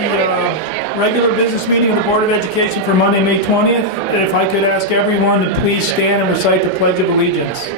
the regular business meeting of the Board of Education for Monday, May 20th. If I could ask everyone to please stand and recite the Pledge of Allegiance.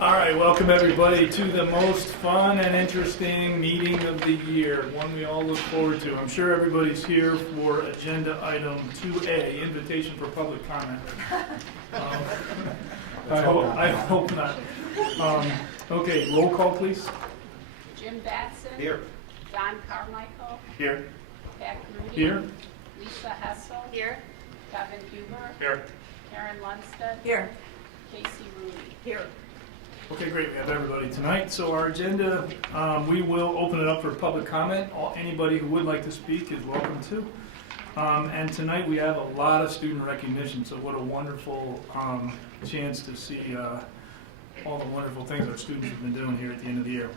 All right, welcome everybody to the most fun and interesting meeting of the year, one we all look forward to. I'm sure everybody's here for agenda item 2A, invitation for public comment. I hope not. Okay, roll call please. Jim Batson. Here. Don Carmichael. Here. Pat Grudy. Here. Lisa Hessel. Here. Kevin Huber. Here. Karen Lundstedt. Here. Casey Rudy. Here. Okay, great. We have everybody tonight. So our agenda, we will open it up for public comment. Anybody who would like to speak is welcome to. And tonight we have a lot of student recognition. So what a wonderful chance to see all the wonderful things our students have been doing here at the end of the year.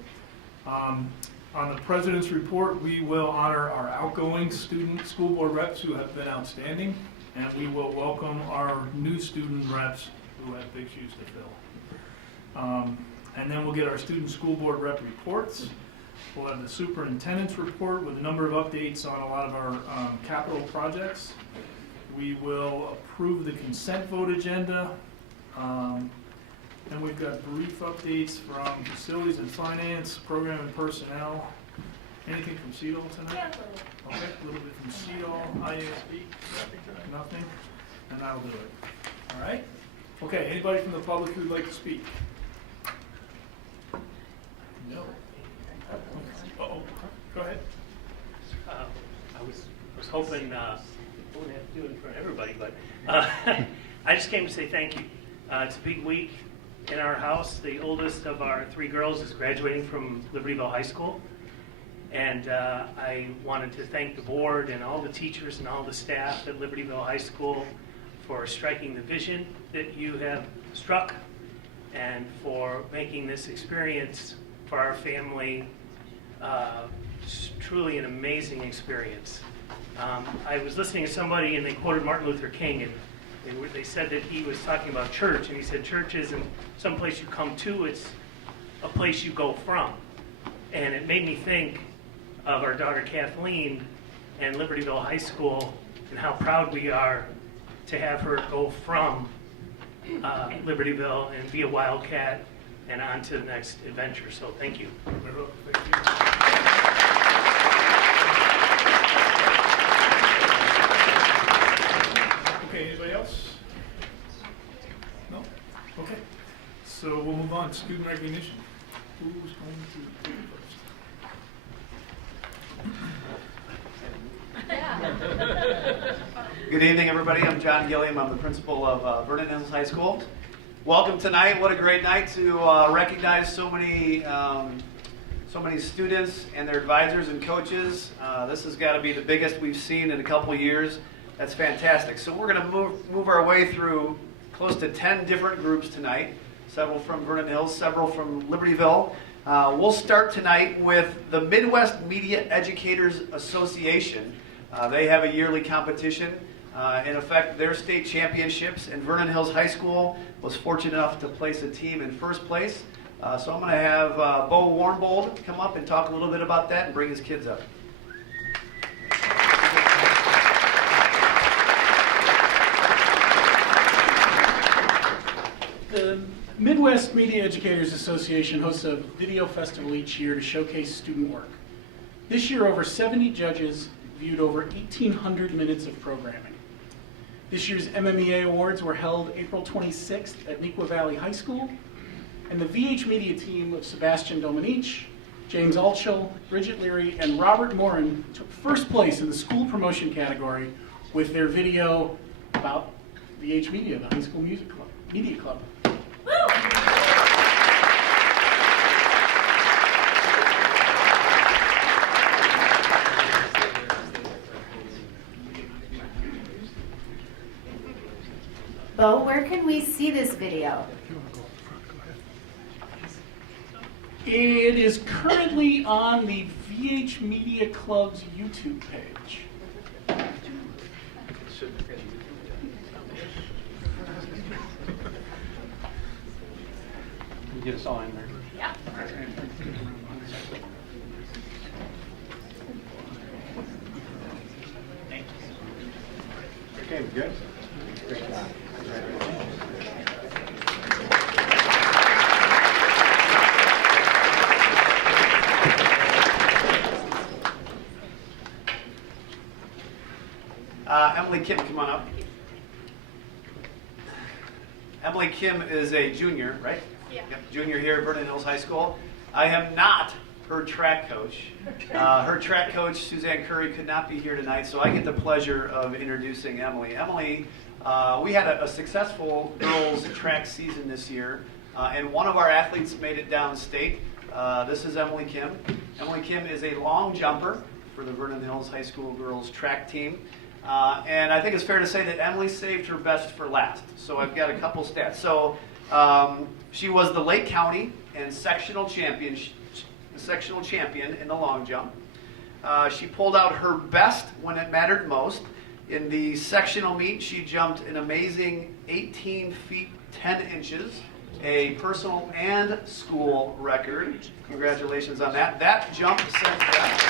On the President's Report, we will honor our outgoing student school board reps who have been outstanding. And we will welcome our new student reps who have big shoes to fill. And then we'll get our student school board rep reports. We'll have the superintendent's report with a number of updates on a lot of our capital projects. We will approve the consent vote agenda. And we've got brief updates from facilities and finance, program and personnel. Anything from CEDOL tonight? Yeah, Okay, a little bit from CEDOL, ISB, nothing, and that'll do it. All right? Okay, anybody from the public who'd like to speak? No. Uh-oh, go ahead. I was hoping I wouldn't have to do it in front of everybody, but I just came to say thank you. It's a big week in our house. The oldest of our three girls is graduating from Libertyville High School. And I wanted to thank the board and all the teachers and all the staff at Libertyville High School for striking the vision that you have struck and for making this experience for our family truly an amazing experience. I was listening to somebody and they quoted Martin Luther King, and they said that he was talking about church, and he said church isn't some place you come to, it's a place you go from. And it made me think of our daughter Kathleen and Libertyville High School and how proud we are to have her go from Libertyville and be a Wildcat and on to the next adventure. So thank you. Okay, anybody else? No? Okay. So we'll move on to student recognition. Who's going to do it first? Good evening, everybody. I'm John Gilliam. I'm the principal of Vernon Hills High School. Welcome tonight. What a great night to recognize so many students and their advisors and coaches. This has got to be the biggest we've seen in a couple years. That's fantastic. So we're going to move our way through close to 10 different groups tonight. Several from Vernon Hills, several from Libertyville. We'll start tonight with the Midwest Media Educators Association. They have a yearly competition. In effect, their state championships, and Vernon Hills High School was fortunate enough to place a team in first place. So I'm going to have Bo Warnbold come up and talk a little bit about that and bring his kids up. The Midwest Media Educators Association hosts a video festival each year to showcase student work. This year, over 70 judges viewed over 1,800 minutes of programming. This year's MMEA Awards were held April 26th at Neuqua Valley High School, and the VH Media team of Sebastian Dominici, James Altschul, Bridget Leary, and Robert Morin took first place in the school promotion category with their video about VH Media, the High School Music Club, Media Club. Bo, where can we see this video? It is currently on the VH Media Club's YouTube page. Can you get us all in there? Yeah. Okay, good. Emily Kim, come on up. Emily Kim is a junior, right? Yeah. Yep, junior here at Vernon Hills High School. I am not her track coach. Her track coach, Suzanne Curry, could not be here tonight, so I get the pleasure of introducing Emily. Emily, we had a successful girls track season this year, and one of our athletes made it downstate. This is Emily Kim. Emily Kim is a long jumper for the Vernon Hills High School girls track team. And I think it's fair to say that Emily saved her best for last. So I've got a couple stats. So she was the Lake County and sectional champion in the long jump. She pulled out her best when it mattered most. In the sectional meet, she jumped an amazing 18 feet 10 inches, a personal and school record. Congratulations on that. That jump sent that.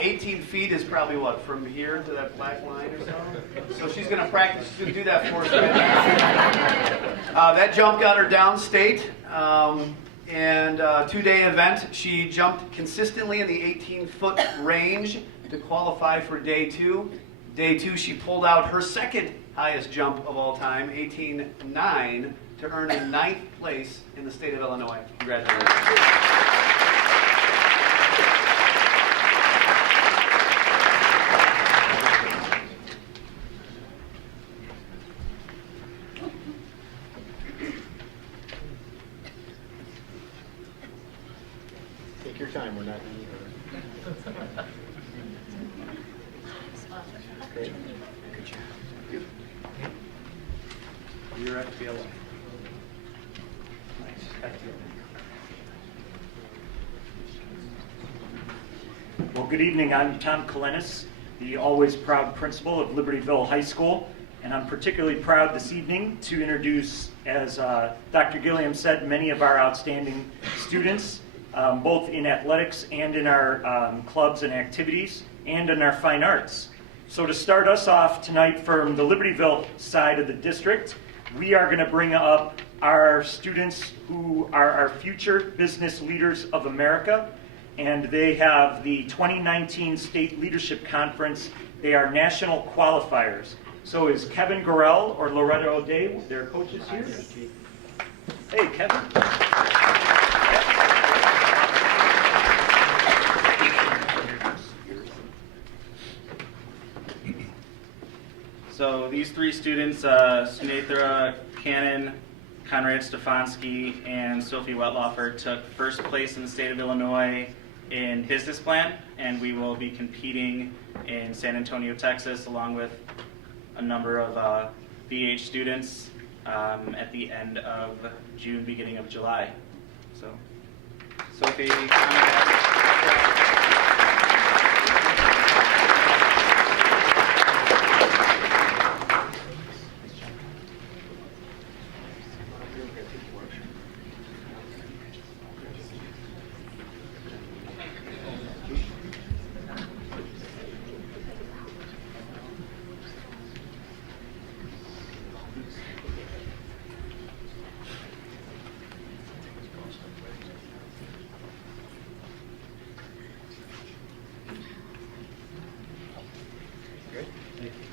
18 feet is probably what, from here to that black line or so? So she's going to practice to do that for us right now. That jump got her downstate. And two-day event, she jumped consistently in the 18-foot range to qualify for day two. Day two, she pulled out her second highest jump of all time, 18.9, to earn a 9th place in the state of Illinois. Congratulations. Take your time, we're not in any hurry. Great. Good job. You're FBLA. Nice. Well, good evening. I'm Tom Kalinis, the always proud principal of Libertyville High School, and I'm particularly proud this evening to introduce, as Dr. Gilliam said, many of our outstanding students, both in athletics and in our clubs and activities, and in our fine arts. So to start us off tonight from the Libertyville side of the district, we are going to bring up our students who are our future business leaders of America, and they have the 2019 State Leadership Conference. They are national qualifiers. So is Kevin Gorell or Loretta O'Day, their coaches here? Hey, Kevin. So these three students, Sunetra Cannon, Conrad Stefanski, and Sophie Wetlaufer, took first place in the state of Illinois in business plan, and we will be competing in San Antonio, Texas, along with a number of VH students at the end of June, beginning of July. So, Sophie, Conrad.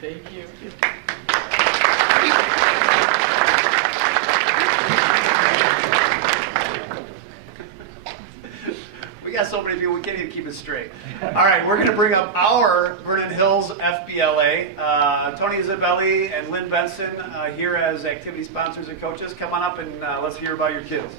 Thank you. We got so many people, we can't even keep it straight. All right, we're going to bring up our Vernon Hills FBLA. Tony Isabelli and Lynn Benson here as activity sponsors and coaches. Come on up and let's hear about your kids.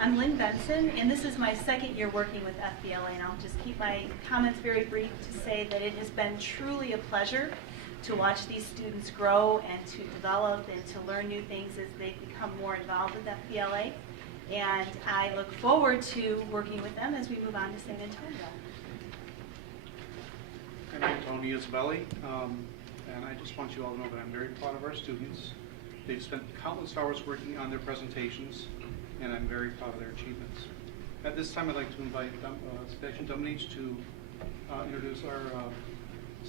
I'm Lynn Lynn Benson, and this is my second year working with FBLA, and I'll just keep my comments very brief to say that it has been truly a pleasure to watch these students grow and to develop and to learn new things as they become more involved with FBLA. And I look forward to working with them as we move on to San Antonio. And I'm Tony Isabelli, and I just want you all to know that I'm very proud of our students. They've spent countless hours working on their presentations, and I'm very proud of their achievements. At this time, I'd like to invite Sebastian Dominich to introduce our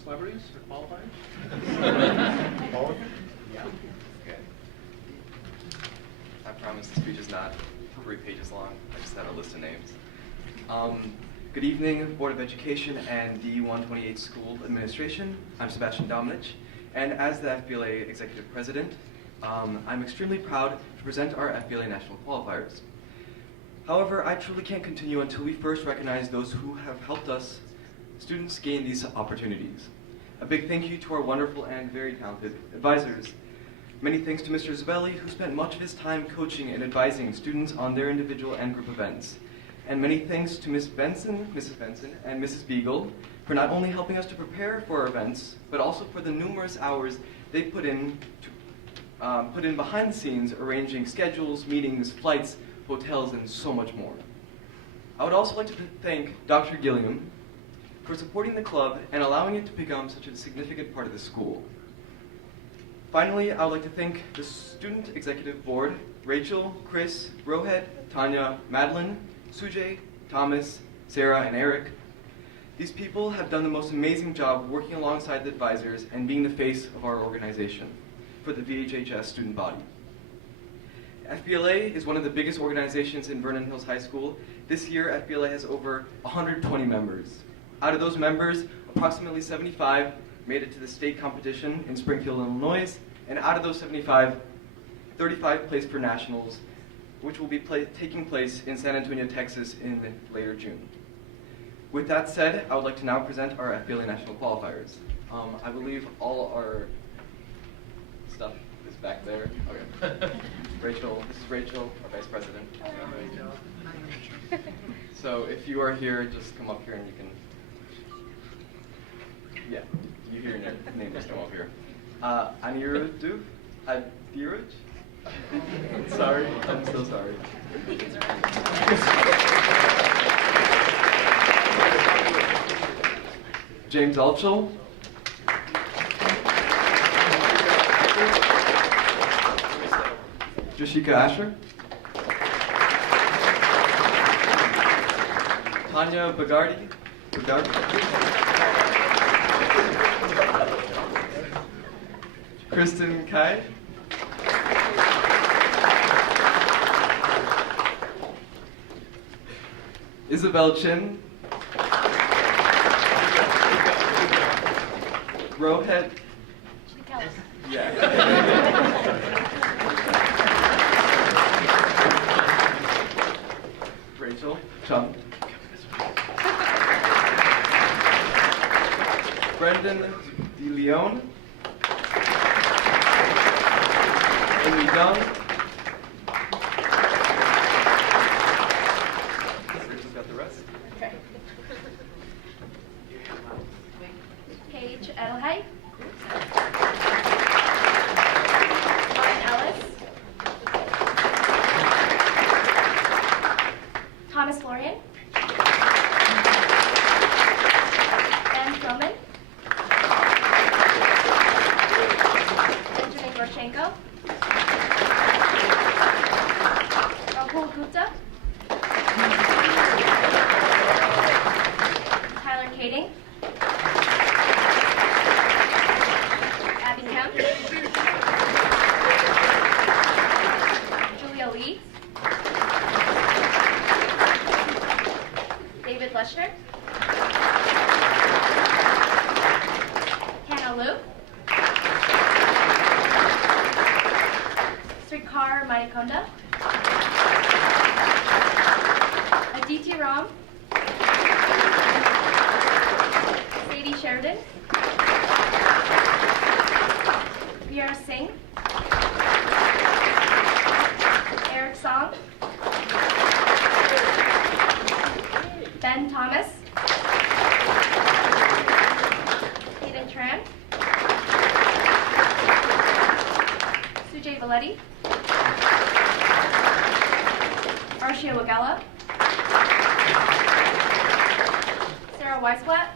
celebrities or qualifiers. All of you? Okay. I promise the speech is not 3 pages long. I just have a list of names. Good evening, Board of Education and D128 School Administration. I'm Sebastian Dominich, and as the FBLA Executive President, I'm extremely proud to present our FBLA National Qualifiers. However, I truly can't continue until we first recognize those who have helped us, students, gain these opportunities. A big thank you to our wonderful and very talented advisors. Many thanks to Mr. Isabelli, who spent much of his time coaching and advising students on their individual and group events. And many thanks to Mrs. Benson, and Mrs. Beagle for not only helping us to prepare for our events, but also for the numerous hours they put in behind the scenes, arranging schedules, meetings, flights, hotels, and so much more. I would also like to thank Dr. Gilliam for supporting the club and allowing it to become such a significant part of the school. Finally, I would like to thank the Student Executive Board, Rachel, Chris, Rohit, Tanya, Madeline, Sujay, Thomas, Sarah, and Eric. These people have done the most amazing job working alongside the advisors and being the face of our organization for the VHHS student body. FBLA is one of the biggest organizations in Vernon Hills High School. This year, FBLA has over 120 members. Out of those members, approximately 75 made it to the state competition in Springfield, Illinois, and out of those 75, 35 placed for nationals, which will be taking place in San Antonio, Texas in later June. With that said, I would like to now present our FBLA National Qualifiers. I believe all our stuff is back there. Okay. Rachel, this is Rachel, our Vice President. So if you are here, just come up here and you can, yeah, you hear your name, just come up here. Anirudh, Adiraj? Sorry, I'm so sorry. James Altschul. Jashika Asher. Tanya Bagardi. Kristen Kai. Isabel Chin. Rohit. Yeah. Rachel Chung. Brendan DeLeon. Amy Dung. Rachel's got the rest. Okay. Paige Edelheit. Lauren Ellis. Thomas Florian. Ben Tillman. Benjamin Gorchenko. Rahul Gupta. Tyler Kading. Abby Kemp. Julia Lee. David Leshner. Hannah Liu. Srikar Manikonda. Aditi Ram. Sadie Sheridan. Pierre Singh. Eric Song. Weisblatt.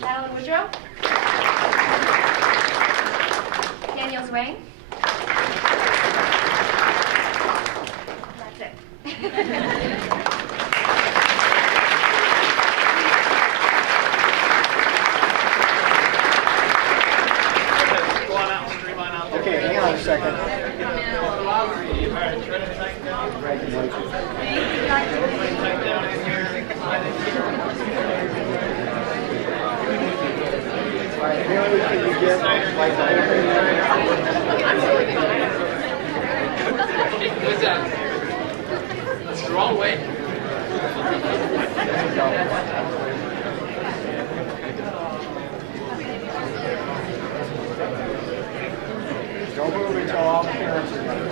Madeline Woodrow. Daniel Zhang. That's it. Go on out, stream on out there. Okay, hang on a second. All right, Haley, can you get like What's that? It's the wrong way. Don't move until all the parents are done.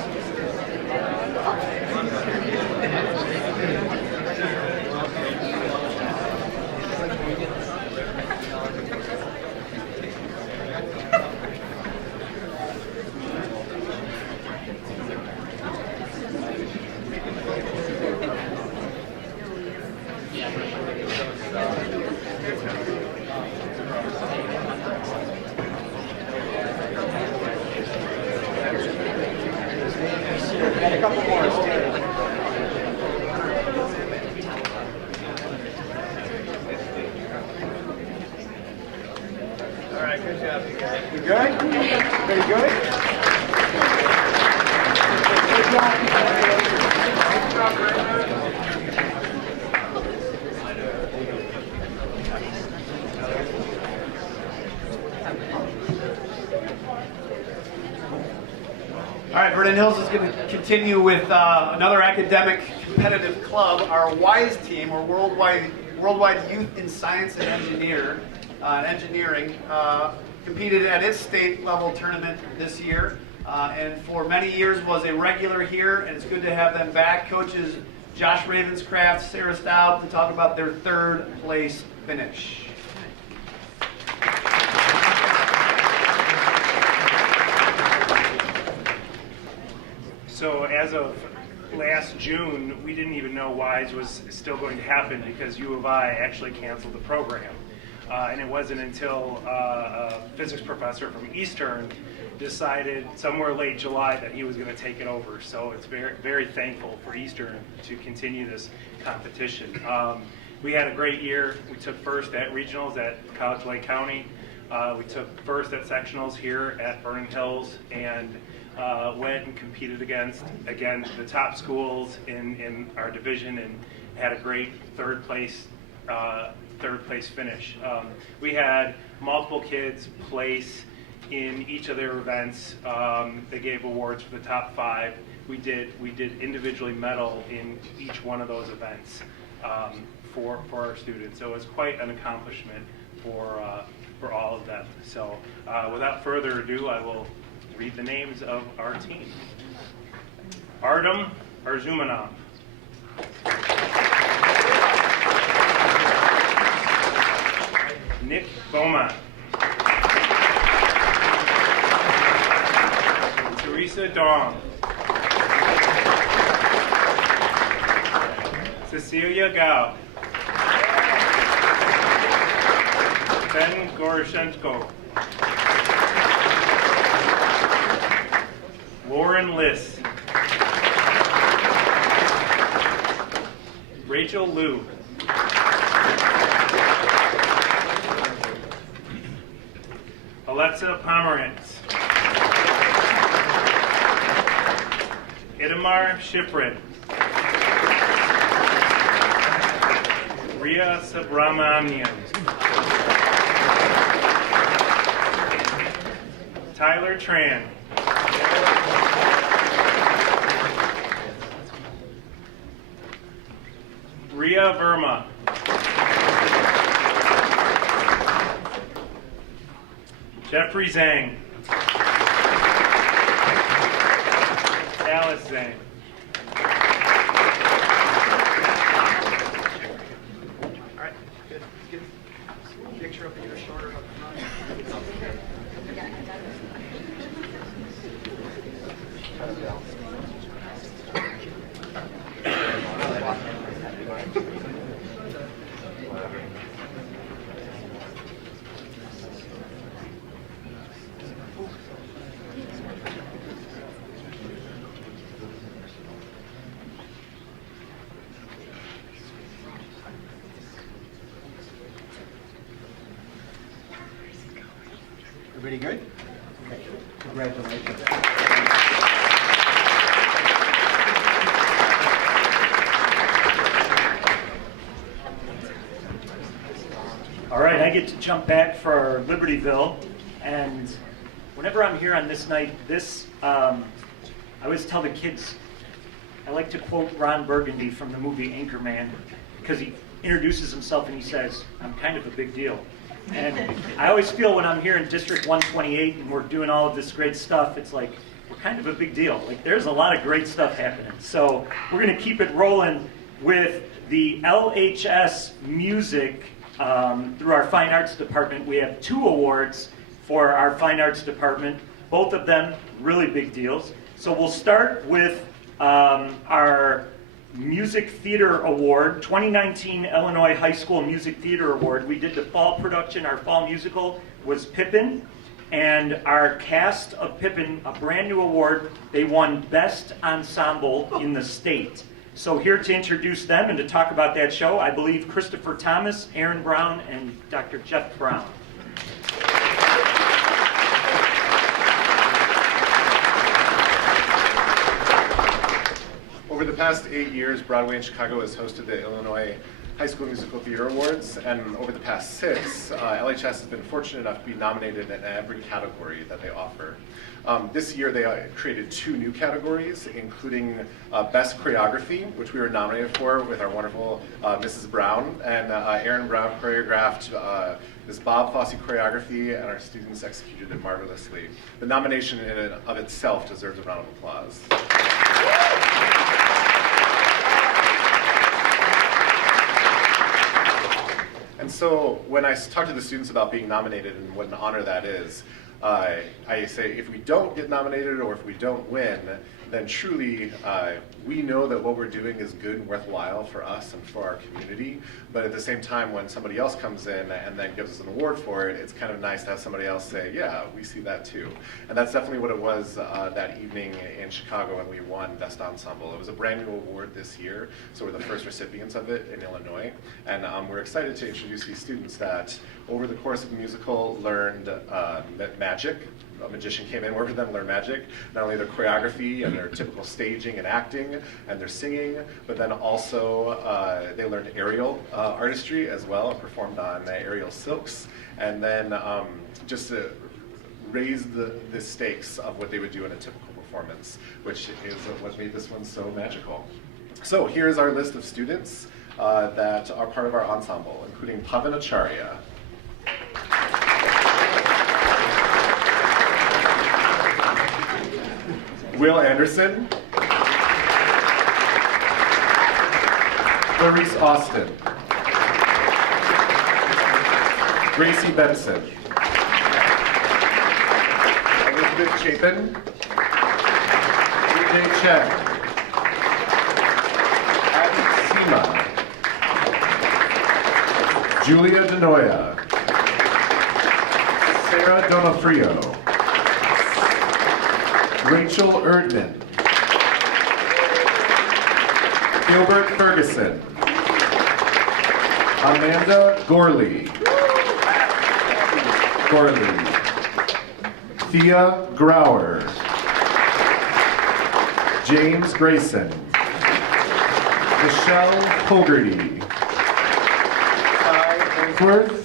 And a couple more. All right, good job, you guys. You good? Pretty good? Good job. All right, Vernon Hills is going to continue with another academic competitive club. Our WISE team, or Worldwide Youth in Science and Engineering, competed at its state level tournament this year, and for many years was a regular here. And it's good to have them back. Coaches Josh Ravenscraft, Sarah Staub, to talk about their third place finish. So as of last June, we didn't even know WISE was still going to happen because U of I actually canceled the program. And it wasn't until a physics professor from Eastern decided somewhere late July that he was going to take it over. So it's very, very thankful for Eastern to continue this competition. We had a great year. We took first at regionals at College Lake County. We took first at sectionals here at Vernon Hills, and went and competed against, again, the top schools in our division, and had a great third place finish. We had multiple kids place in each of their events. They gave awards for the top 5. We did individually medal in each one of those events for our students. So it was quite an accomplishment for all of them. So without further ado, I will read the names of our team. Artem Arzumanov. Nick Beaumont. Teresa Dong. Cecilia Gao. Ben Goroshenko. Lauren Liss. Rachel Liu. Alexa Pomerantz. Itamar Shiprin. Ria Subramanian. Tyler Tran. Ria Verma. Jeffrey Zhang. Alice Zhang. All right, good. Get a picture up here, shorter up front. Everybody good? Okay. Congratulations. All right, I get to jump back for Libertyville, and whenever I'm here on this night, I always tell the kids, I like to quote Ron Burgundy from the movie Anchorman, because he introduces himself and he says, I'm kind of a big deal. And I always feel when I'm here in District 128 and we're doing all of this great stuff, it's like, we're kind of a big deal. Like, there's a lot of great stuff happening. So we're going to keep it rolling with the LHS music through our Fine Arts Department. We have 2 awards for our Fine Arts Department, both of them really big deals. So we'll start with our Music Theater Award, 2019 Illinois High School Music Theater Award. We did the fall production. Our fall musical was Pippin, and our cast of Pippin, a brand new award, they won Best Ensemble in the state. So here to introduce them and to talk about that show, I believe Christopher Thomas, Aaron Brown, and Dr. Jeff Brown. Over the past 8 years, Broadway in Chicago has hosted the Illinois High School Musical Theater Awards, and over the past 6, LHS has been fortunate enough to be nominated in every category that they offer. This year they created 2 new categories, including Best Choreography, which we were nominated for with our wonderful Mrs. Brown, and Aaron Brown choreographed this Bob Fosse choreography, and our students executed it marvelously. The nomination in and of itself deserves a round of applause. And so when I talk to the students about being nominated and what an honor that is, I say if we don't get nominated or if we don't win, then truly we know that what we're doing is good and worthwhile for us and for our community. But at the same time, when somebody else comes in and then gives us an award for it, it's kind of nice to have somebody else say, yeah, we see that too. And that's definitely what it was that evening in Chicago when we won Best Ensemble. It was a brand new award this year, so we're the first recipients of it in Illinois. And we're excited to introduce these students that over the course of the musical learned magic. A magician came in, worked with them, learned magic, not only their choreography and their typical staging and acting and their singing, but then also they learned aerial artistry as well, and performed on aerial silks, and then just to raise the stakes of what they would do in a typical performance, which is what made this one so magical. So here's our list of students that are part of our ensemble, including Pavan Acharya, Will Anderson, Clarice Austin, Gracie Benson, Elizabeth Chapin, Vijay Chen, Abby Sima, Julia Denoya, Sarah Donofrio, Rachel Erdman, Gilbert Ferguson, Amanda Gorley, Thea Grauer, James Grayson, Michelle Fogarty, Ty Ainsworth,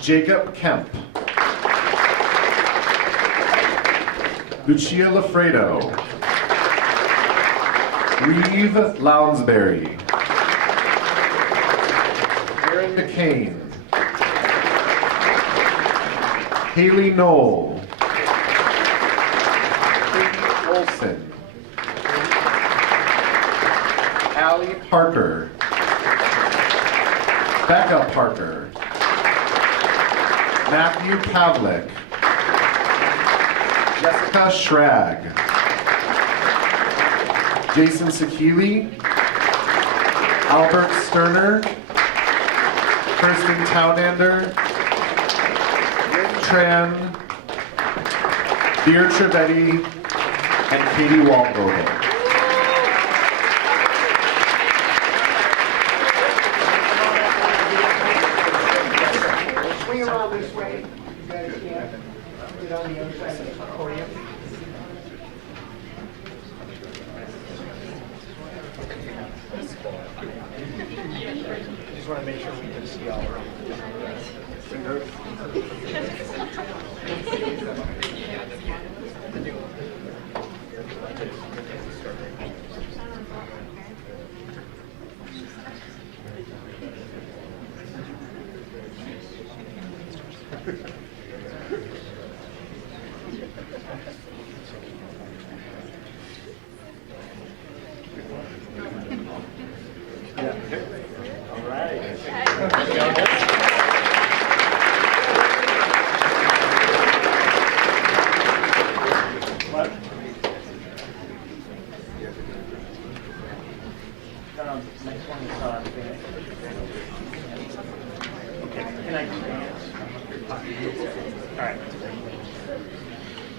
Jacob Kemp, Lucia Lafredo, Reeve Lounsbury, Aaron McCain, Haley Knoll, Katie Olson, Allie Parker, Becca Parker, Matthew Pavlik, Jessica Schrag, Jason Sakili, Albert Sterner, Kirsten Townander, Lynn Tran, Dear Trevetti, and Katie Waldvogel. Swing around this way. You guys can. sit on the other side of the podium. Just want to make sure we can see all our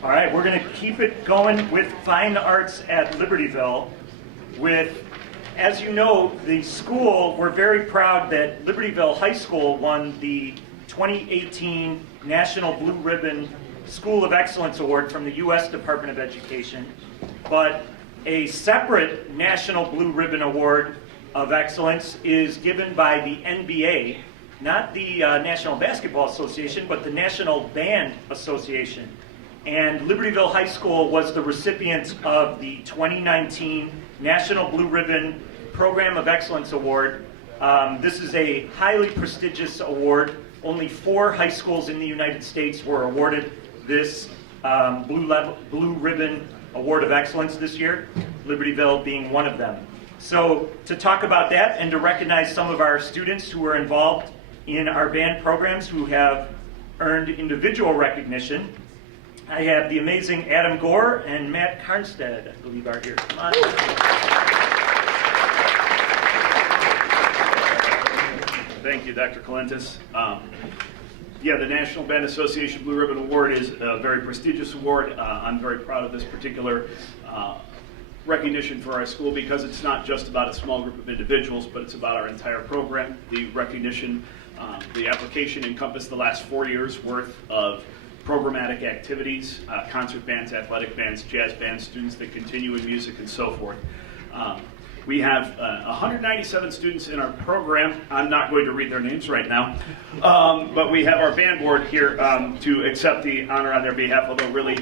All right, we're going to keep it going with fine arts at Libertyville. As you know, the school, we're very proud that Libertyville High School won the 2018 National Blue Ribbon School of Excellence Award from the U.S. Department of Education. But a separate National Blue Ribbon Award of Excellence is given by the NBA, not the National Basketball Association, but the National Band Association. And Libertyville High School was the recipient of the 2019 National Blue Ribbon Program of Excellence Award. This is a highly prestigious award. Only 4 high schools in the United States were awarded this Blue Ribbon Award of Excellence this year, Libertyville being one of them. So to talk about that and to recognize some of our students who are involved in our band programs who have earned individual recognition, I have the amazing Adam Gore and Matt Carnstead, I believe, are here. Come on. Thank you, Dr. Colentis. Yeah, the National Band Association Blue Ribbon Award is a very prestigious award. I'm very proud of this particular recognition for our school because it's not just about a small group of individuals, but it's about our entire program. The recognition, the application encompassed the last 4 years' worth of programmatic activities, concert bands, athletic bands, jazz bands, students that continue in music, and so forth. We have 197 students in our program. I'm not going to read their names right now, but we have our band board here to accept the honor on their behalf, although really,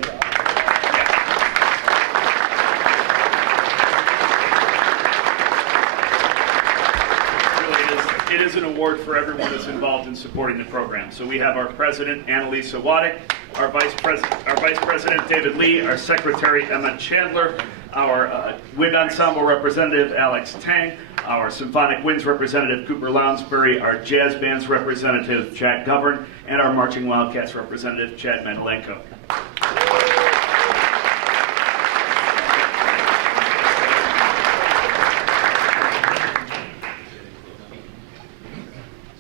it is an award for everyone that's involved in supporting the program. So we have our president, Annalisa Waddick, our vice president, David Lee, our secretary, Emma Chandler, our wind ensemble representative, Alex Tang, our symphonic winds representative, Cooper Lounsbury, our jazz bands representative, Jack Govern, and our marching wildcats representative, Chad Madalenko.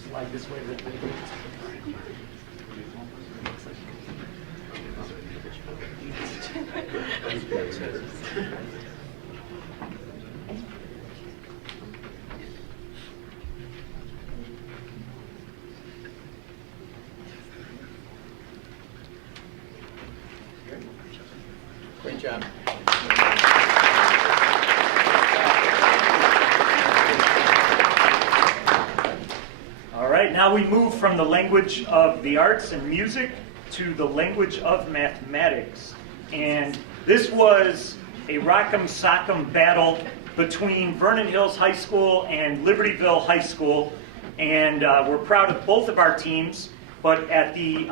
Slide this way. Great job. All right, now we move from the language of the arts and music to the language of mathematics. And this was a rock'em sock'em battle between Vernon Hills High School and Libertyville High School. And we're proud of both of our teams. But at the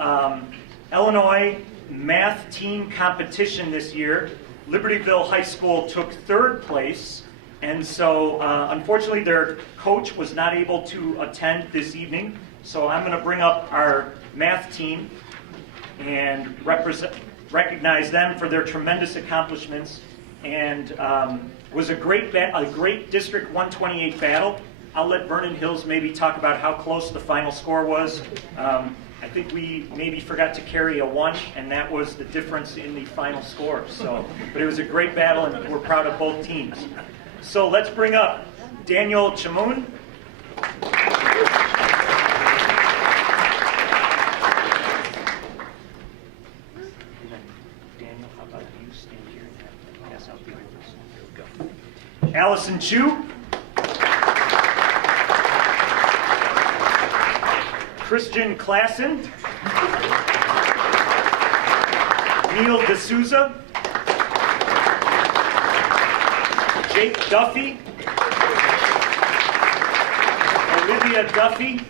Illinois math team competition this year, Libertyville High School took 3rd place. And so, unfortunately, their coach was not able to attend this evening. So I'm going to bring up our math team and recognize them for their tremendous accomplishments. And was a great District 128 battle. I'll let Vernon Hills maybe talk about how close the final score was. I think we maybe forgot to carry a 1, and that was the difference in the final score. So, but it was a great battle, and we're proud of both teams. So let's bring up Daniel Chamoun. Allison Chu, Christian Klassen, Neil D'Souza, Jake Duffy, Olivia Duffy,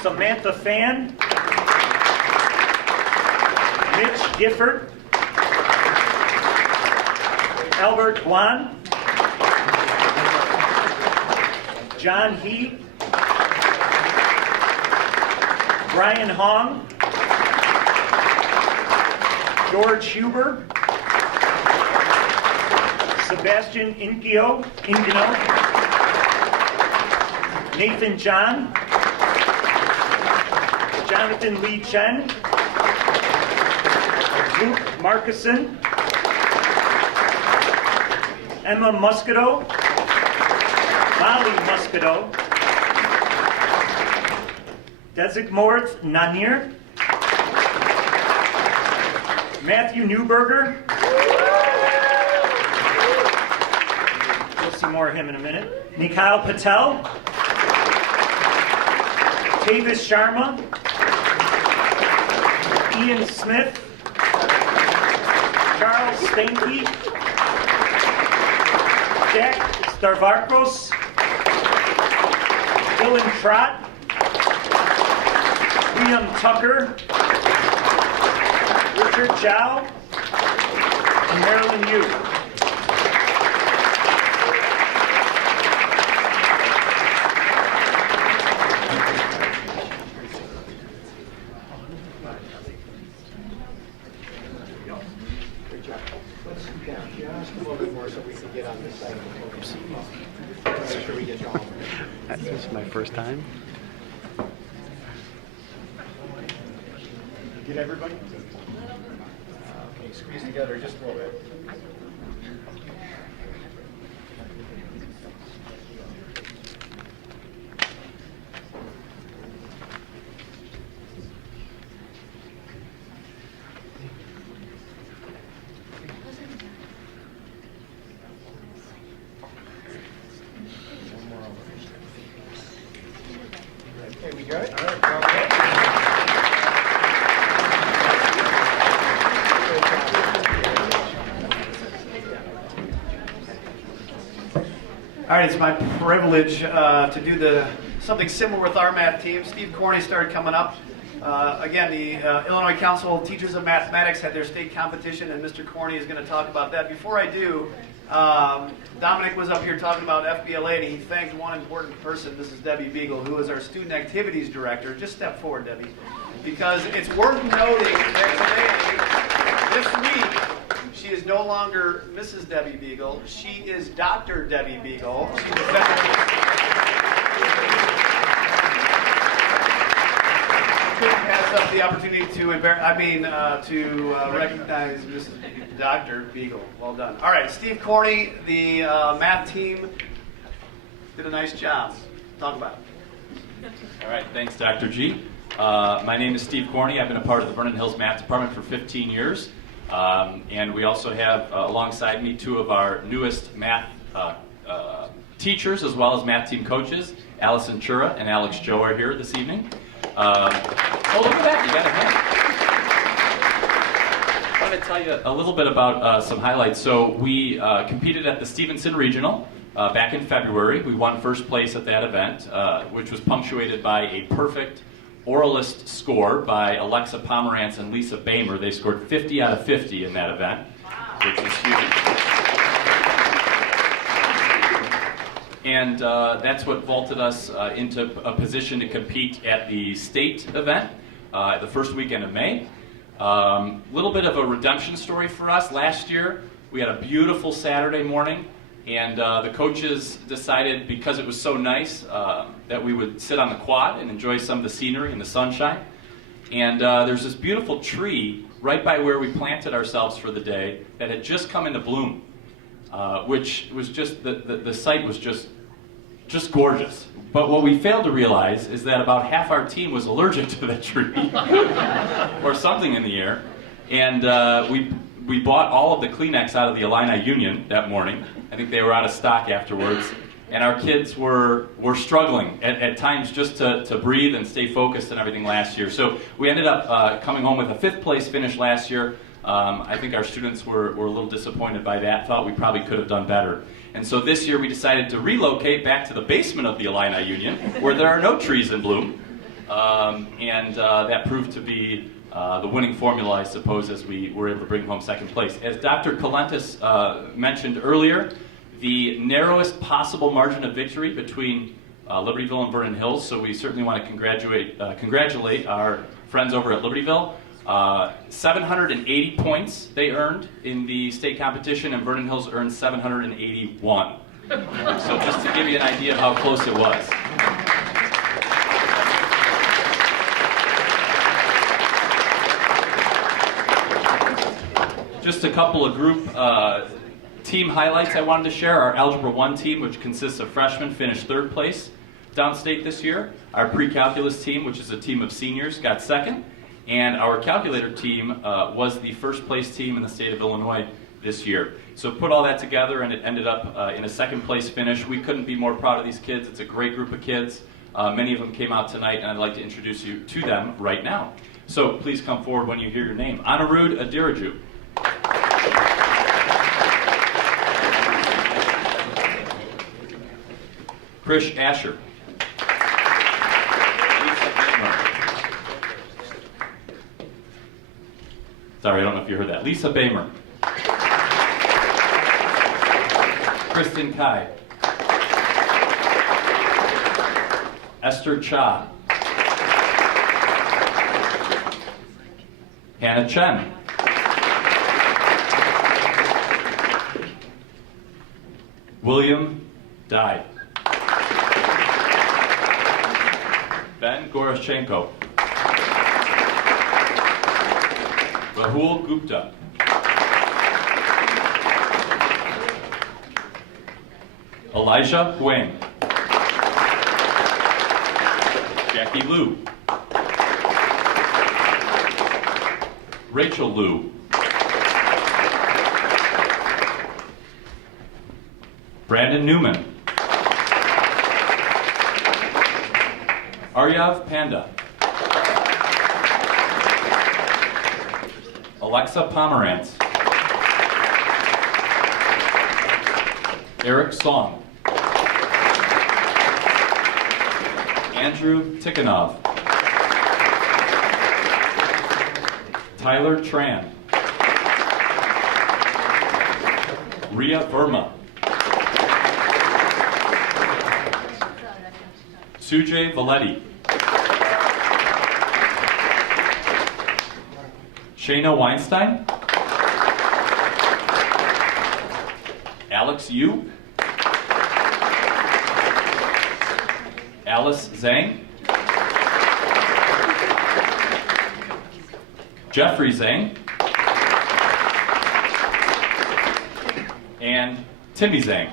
Samantha Fan, Mitch Gifford, Albert Guan, John He, Brian Hong, George Huber, Sebastian Ingino, Nathan John, Jonathan Lee Chen, Luke Markison, Emma Muscato, Molly Muscato, Desigmorth Nanir, Matthew Newberger. We'll see more of him in a minute. Nikhil Patel, Tavis Sharma, Ian Smith, Charles Stanky, Jack Starvarkos, Dylan Trott, Liam Tucker, Richard Chow, and Marilyn Yu. This is my first time. Get everybody? Okay, squeeze together just a little bit. Okay, we good? All right, okay. All right, it's my privilege to do something similar with our math team. Steve Corney started coming up. Again, the Illinois Council of Teachers of Mathematics had their state competition, and Mr. Corney is going to talk about that. Before I do, Dominic was up here talking about FBLA, and he thanked one important person, Mrs. Debbie Beagle, who is our Student Activities Director. Just step forward, Debbie. Because it's worth noting that today, this week, she is no longer Mrs. Debbie Beagle. She is Dr. Debbie Beagle. She has the opportunity to recognize Mrs. Dr. Beagle. Well done. All right, Steve Corney, the math team, did a nice job. Talk about it. All right, thanks, Dr. G. My name is Steve Corney. I've been a part of the Vernon Hills Math Department for 15 years. And we also have alongside me two of our newest math teachers as well as math team coaches. Allison Chura and Alex Joe are here this evening. Oh, look at that, you got a hand. I want to tell you a little bit about some highlights. So we competed at the Stevenson Regional back in February. We won first place at that event, which was punctuated by a perfect oralist score by Alexa Pomerantz and Lisa Bamer. They scored 50 out of 50 in that event, which was huge. And that's what vaulted us into a position to compete at the state event the first weekend of May. Little bit of a redemption story for us. Last year, we had a beautiful Saturday morning, and the coaches decided, because it was so nice, that we would sit on the quad and enjoy some of the scenery and the sunshine. And there's this beautiful tree right by where we planted ourselves for the day that had just come into bloom, which was just, the site was just gorgeous. But what we failed to realize is that about half our team was allergic to the tree, or something in the air. And we we bought all of the Kleenex out of the Illini Union that morning. I think they were out of stock afterwards. And our kids were struggling at times just to breathe and stay focused and everything last year. So we ended up coming home with a 5th place finish last year. I think our students were a little disappointed by that, thought we probably could have done better. And so this year we decided to relocate back to the basement of the Illini Union, where there are no trees in bloom. And that proved to be the winning formula, I suppose, as we were able to bring home 2nd place. As Dr. Colentus mentioned earlier, the narrowest possible margin of victory between Libertyville and Vernon Hills, so we certainly want to congratulate our friends over at Libertyville. 780 points they earned in the state competition, and Vernon Hills earned 781. So just to give you an idea of how close it was. Just a couple of group team highlights I wanted to share. Our Algebra 1 team, which consists of freshmen, finished 3rd place downstate this year. Our pre-calculus team, which is a team of seniors, got 2nd. And our calculator team was the 1st place team in the state of Illinois this year. So put all that together and it ended up in a 2nd place finish. We couldn't be more proud of these kids. It's a great group of kids. Many of them came out tonight, and I'd like to introduce you to them right now. So please come forward when you hear your name. Anirudh Adiraju. Krish Asher. Sorry, I don't know if you heard that. Lisa Bamer. Kristen Kai. Esther Cha. Hannah Chen. William Dye. Ben Goroshenko. Rahul Gupta. Elijah Huang. Jackie Liu. Rachel Liu. Brandon Newman. Aryav Panda. Alexa Pomerantz. Eric Song. Andrew Tikhonov. Tyler Tran. Ria Verma. Sujay Valetti. Shayna Weinstein. Alex Yu. Alice Zhang. Jeffrey Zhang. And Timmy Zhang.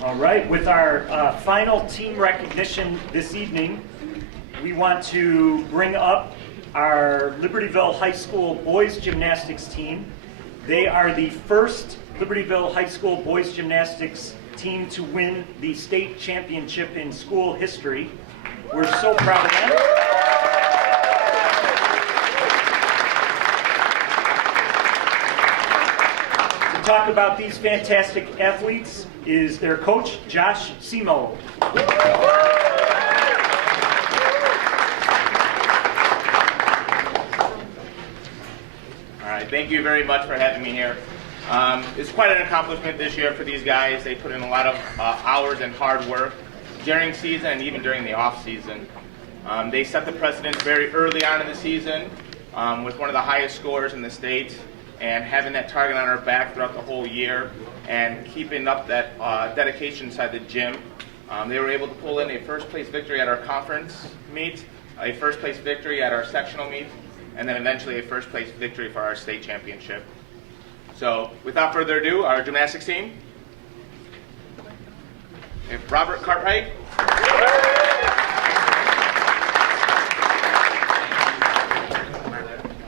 All right, with our final team recognition this evening, we want to bring up our Libertyville High School boys gymnastics team. They are the first Libertyville High School boys gymnastics team to win the state championship in school history. We're so proud of them. To talk about these fantastic athletes is their coach, Josh Simo. All right, thank you very much for having me here. It's quite an accomplishment this year for these guys. They put in a lot of hours and hard work during season and even during the off season. They set the precedent very early on in the season with one of the highest scores in the state, and having that target on our back throughout the whole year and keeping up that dedication inside the gym. They were able to pull in a first place victory at our conference meet, a first place victory at our sectional meet, and then eventually a first place victory for our state championship. So without further ado, our gymnastics team. We have Robert Cartwright.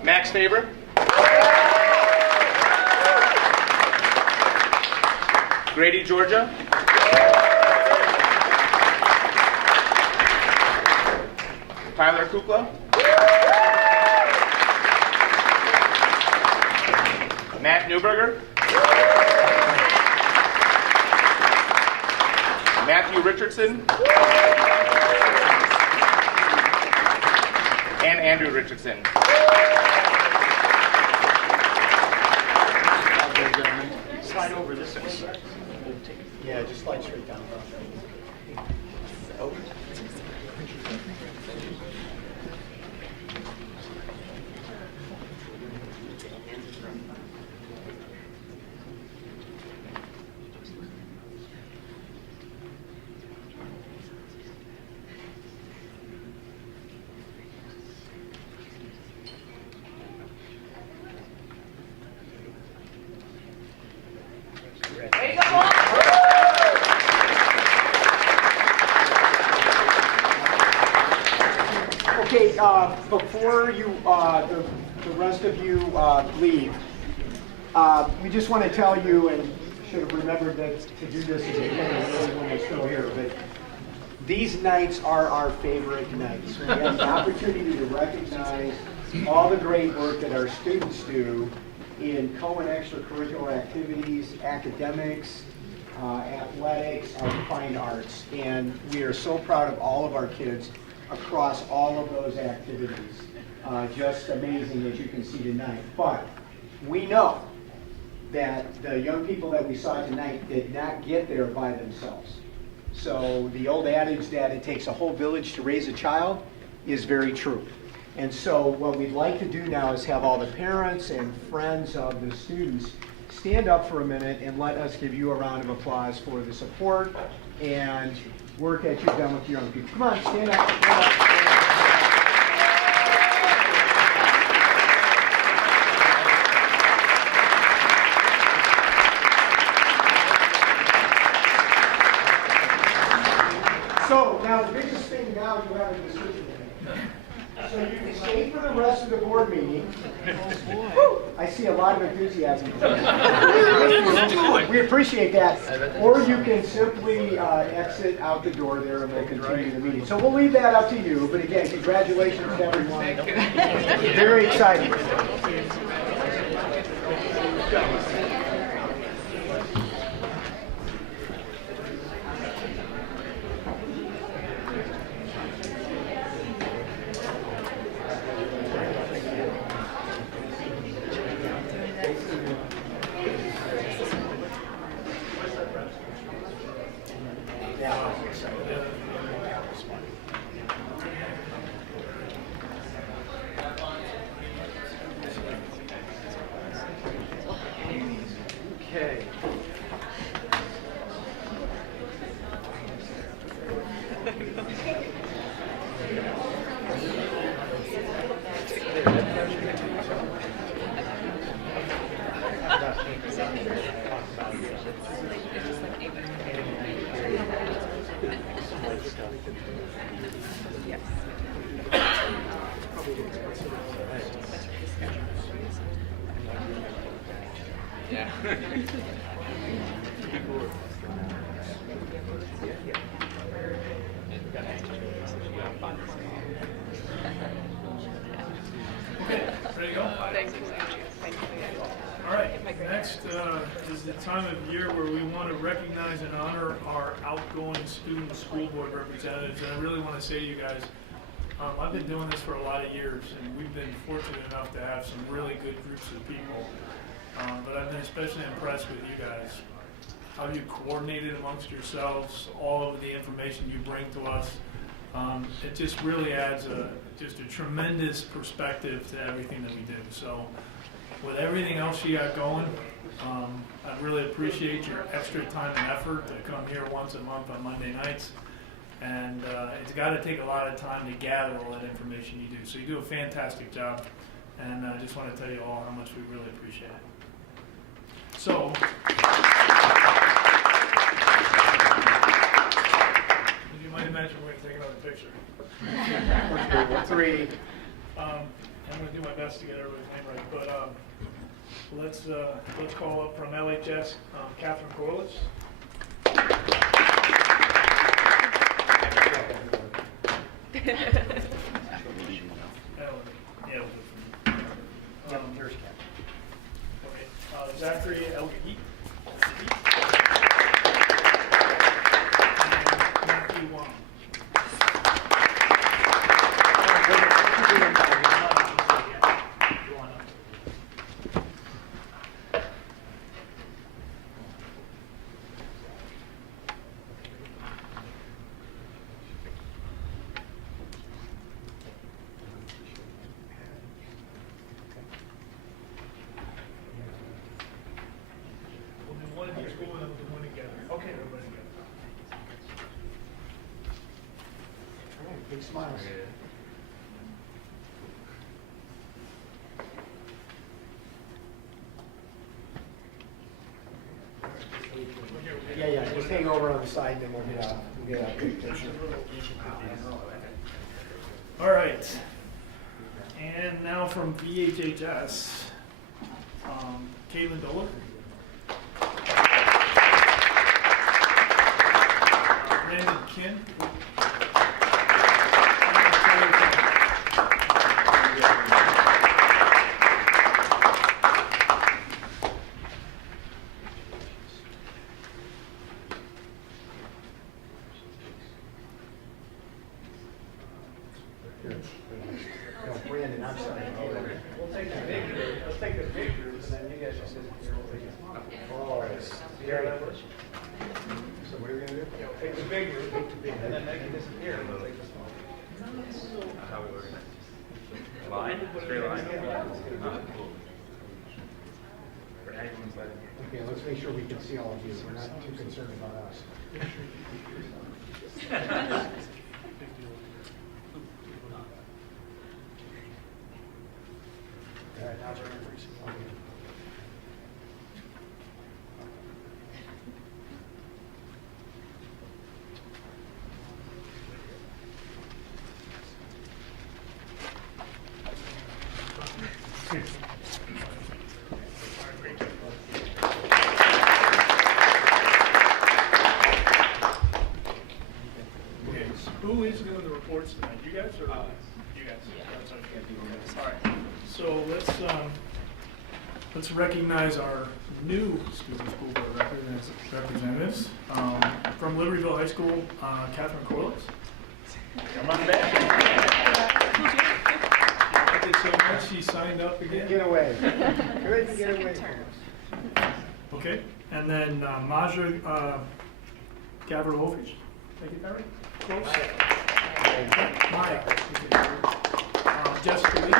Max Faber. Grady, Georgia. Tyler Kukla. Matt Newberger. Matthew Richardson. And Andrew Richardson. Slide over this way. Yeah, just slide straight down. Oh. Okay, before you, the rest of you leave, we just want to tell you, and should have remembered that to do this at the beginning when we're still here, but these nights are our favorite nights. We have the opportunity to recognize all the great work that our students do in co- and extracurricular activities, academics, athletics, our fine arts, and we are so proud of all of our kids across all of those activities. Just amazing, as you can see tonight. But we know that the young people that we saw tonight did not get there by themselves. So the old adage that it takes a whole village to raise a child is very true. And so what we'd like to do now is have all the parents and friends of the students stand up for a minute and let us give you a round of applause for the support and work that you've done with your young people. Come on, stand up. Stand up. So now the biggest thing now you have a decision to make. So you can stay for the rest of the board meeting. I see a lot of enthusiasm. We appreciate that. Or you can simply exit out the door there and we'll continue the meeting. So we'll leave that up to you. But again, congratulations to everyone. Very exciting. Okay. Yeah. Okay, ready to go? Thank you. All right, next is the time of year where we want to recognize and honor our outgoing student school board representatives. And I really want to say to you guys, I've been doing this for a lot of years, and we've been fortunate enough to have some really good groups of people. But I've been especially impressed with you guys, how you coordinated amongst yourselves, all of the information you bring to us. It just really adds just a tremendous perspective to everything that we do. So with everything else you got going, I really appreciate your extra time and effort to come here once a month on Monday nights. And it's got to take a lot of time to gather all that information you do. So you do a fantastic job. And I just want to tell you all how much we really appreciate it. So, you might imagine we're going to take another picture. 3. I'm going to do my best to get everybody's name right, but let's call up from LHS, Catherine Corliss. Zachary Elgahee. And Matthew Wong. Big smiles. Yeah, just hang over on the side and then we'll get a big picture. All right. And now from VHHS, Caitlin Dolan. Brandon Kin. Brandon, I'm sorry. We'll take the big group. Let's take the big groups, and then you guys just sit here. Oh, Hear that, Bush? so what are we going to do? Take the big group, and then they can disappear. And we'll take the small. How we organize? Line? Straight line? Okay, let's make sure we can see all of you. We're not too concerned about us. All right, now we're in. Okay, so who is doing the reports tonight? You guys or you guys? That's okay. All right. So let's recognize our new student school board representatives from Libertyville High School. Catherine Corliss. Come on back. She liked it so much she signed up again. Get away. Good, get away. Okay, and then Maja Gavrilovich. Thank you, Barry. Close. Maya. Jessica Lee.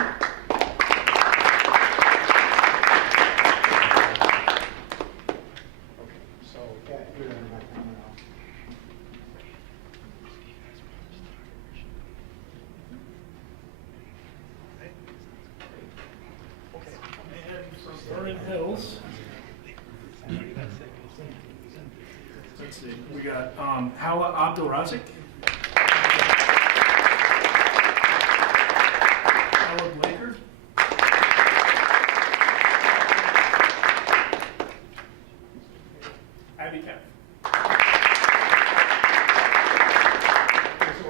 So, Kat, you're not coming out. And from Vernon Hills. Let's see, we got Hala Abdulrazik. Howard Laker. Abby Kemp. Okay, so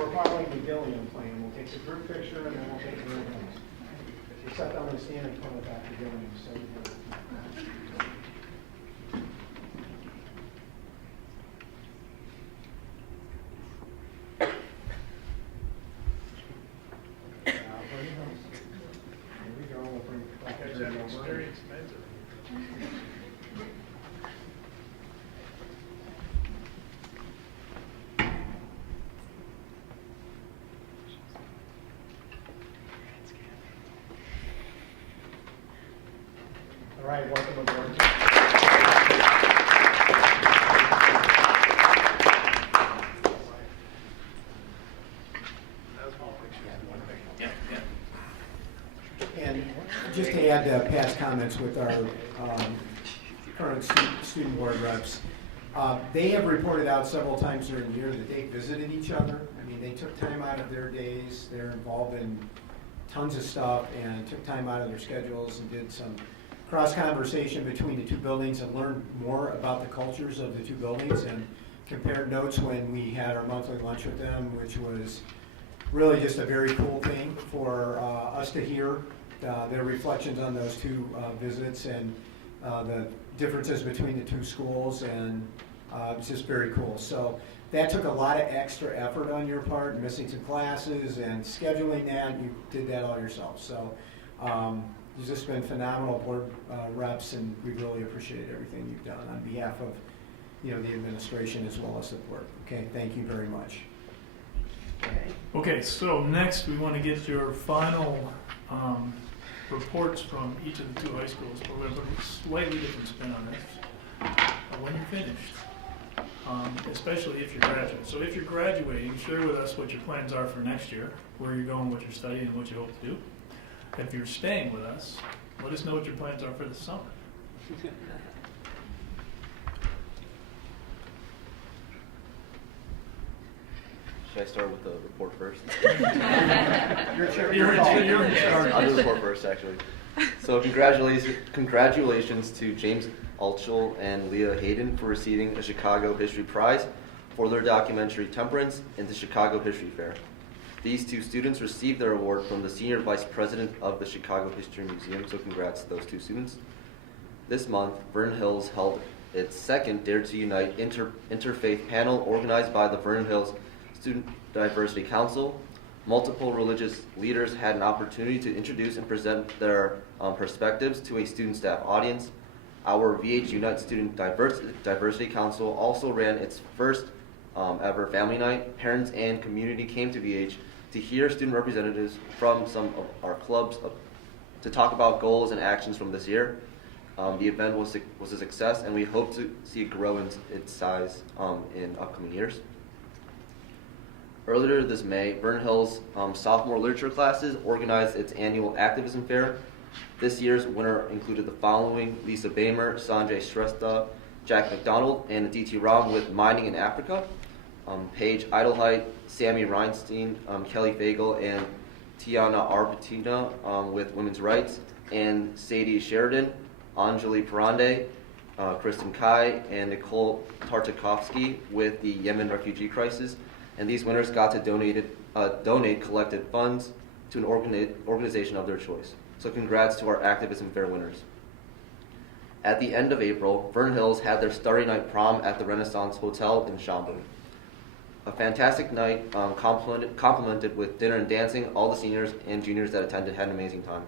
And just to add to Pat's comments with our current student board reps, they have reported out several times during the year that they visited each other. I mean, they took time out of their days. They're involved in tons of stuff and took time out of their schedules and did some cross-conversation between the two buildings and learned more about the cultures of the two buildings and compared notes when we had our monthly lunch with them, which was really just a very cool thing for us to hear their reflections on those two visits and the differences between the two schools, and it's just very cool. So that took a lot of extra effort on your part, missing some classes and scheduling that. You did that all yourself. So you've just been phenomenal board reps, and we really appreciate everything you've done on behalf of the administration as well as the board. Okay, thank you very much. Okay, so next we want to get your final reports from each of the two high schools. But we're going to put a slightly different spin on this when you're finished, especially if you're graduating. So if you're graduating, share with us what your plans are for next year, where you're going, what you're studying, and what you hope to do. If you're staying with us, let us know what your plans are for the summer. Should I start with the report first? You're in charge. I'll do the report first, actually. So congratulations to James Altschul and Leah Hayden for receiving a Chicago History Prize for their documentary Temperance in the Chicago History Fair. These two students received their award from the Senior Vice President of the Chicago History Museum, so congrats to those two students. This month, Vernon Hills held its second Dare to Unite interfaith panel organized by the Vernon Hills Student Diversity Council. Multiple religious leaders had an opportunity to introduce and present their perspectives to a student staff audience. Our VH Unite Student Diversity Council also ran its first ever family night. Parents and community came to VH to hear student representatives from some of our clubs to talk about goals and actions from this year. The event was a success, and we hope to see it grow in its size in upcoming years. Earlier this May, Vernon Hills sophomore literature classes organized its annual activism fair. This year's winner included the following: Lisa Bamer, Sanjay Shrestha, Jack McDonald, and D.T. Ram with Mining in Africa, Paige Idelheit, Sammy Reinstein, Kelly Fagel, and Tiana Arbutina with Women's Rights, and Sadie Sheridan, Anjali Parande, Kristen Kai, and Nicole Tartakovsky with the Yemen refugee crisis. And these winners got to donate collected funds to an organization of their choice. So congrats to our activism fair winners. At the end of April, Vernon Hills had their starry night prom at the Renaissance Hotel in Schaumburg. A fantastic night, complemented with dinner and dancing. All the seniors and juniors that attended had an amazing time.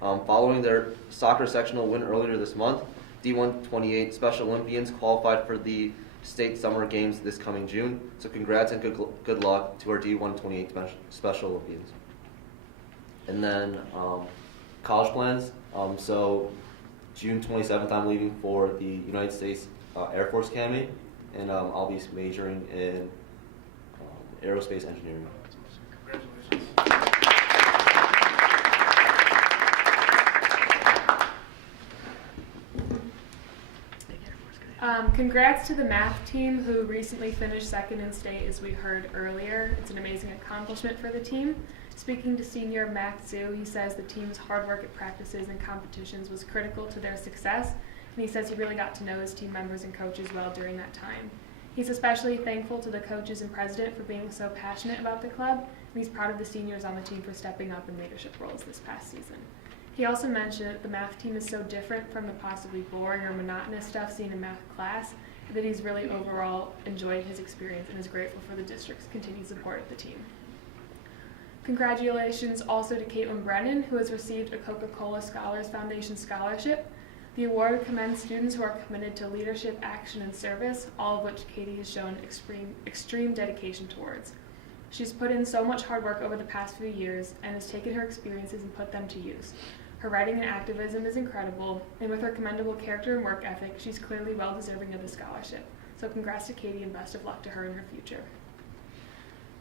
Following their soccer sectional win earlier this month, D128 Special Olympians qualified for the State Summer Games this coming June. So congrats and good luck to our D128 Special Olympians. And then college plans. So June 27th, I'm leaving for the United States Air Force Academy, and I'll be majoring in aerospace engineering. Congratulations. Congrats to the math team who recently finished second in state, as we heard earlier. It's an amazing accomplishment for the team. Speaking to senior Matt Zhu, he says the team's hard work at practices and competitions was critical to their success, and he says he really got to know his team members and coaches well during that time. He's especially thankful to the coaches and president for being so passionate about the club, and he's proud of the seniors on the team for stepping up in leadership roles this past season. He also mentioned that the math team is so different from the possibly boring or monotonous stuff seen in math class that he's really overall enjoyed his experience and is grateful for the district's continued support of the team. Congratulations also to Caitlin Brennan, who has received a Coca-Cola Scholars Foundation scholarship. The award commends students who are committed to leadership, action, and service, all of which Katie has shown extreme dedication towards. She's put in so much hard work over the past few years and has taken her experiences and put them to use. Her writing and activism is incredible, and with her commendable character and work ethic, she's clearly well deserving of the scholarship. So congrats to Katie and best of luck to her in her future.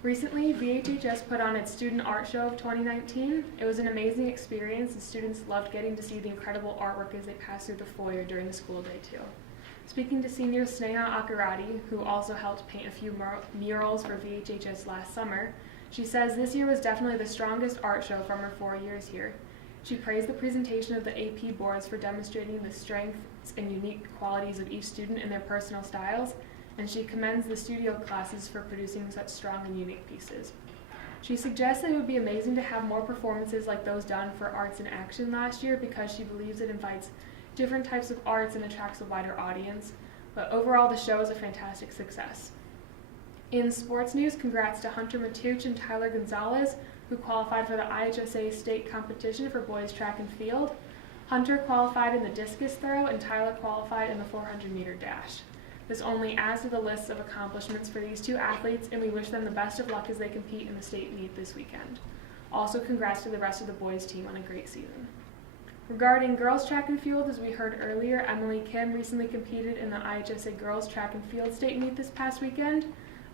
Recently, VHHS put on its Student Art Show of 2019. It was an amazing experience, and students loved getting to see the incredible artwork as they passed through the foyer during the school day too. Speaking to senior Sneha Akarati, who also helped paint a few murals for VHHS last summer, she says this year was definitely the strongest art show from her 4 years here. She praised the presentation of the AP boards for demonstrating the strengths and unique qualities of each student in their personal styles, and she commends the studio classes for producing such strong and unique pieces. She suggests that it would be amazing to have more performances like those done for Arts in Action last year because she believes it invites different types of arts and attracts a wider audience, but overall the show is a fantastic success. In sports news, congrats to Hunter Matuch and Tyler Gonzalez, who qualified for the IHSA state competition for boys track and field. Hunter qualified in the discus throw and Tyler qualified in the 400-meter dash. This only adds to the list of accomplishments for these two athletes, and we wish them the best of luck as they compete in the state meet this weekend. Also, congrats to the rest of the boys team on a great season. Regarding girls track and field, as we heard earlier, Emily Kim recently competed in the IHSA girls track and field state meet this past weekend.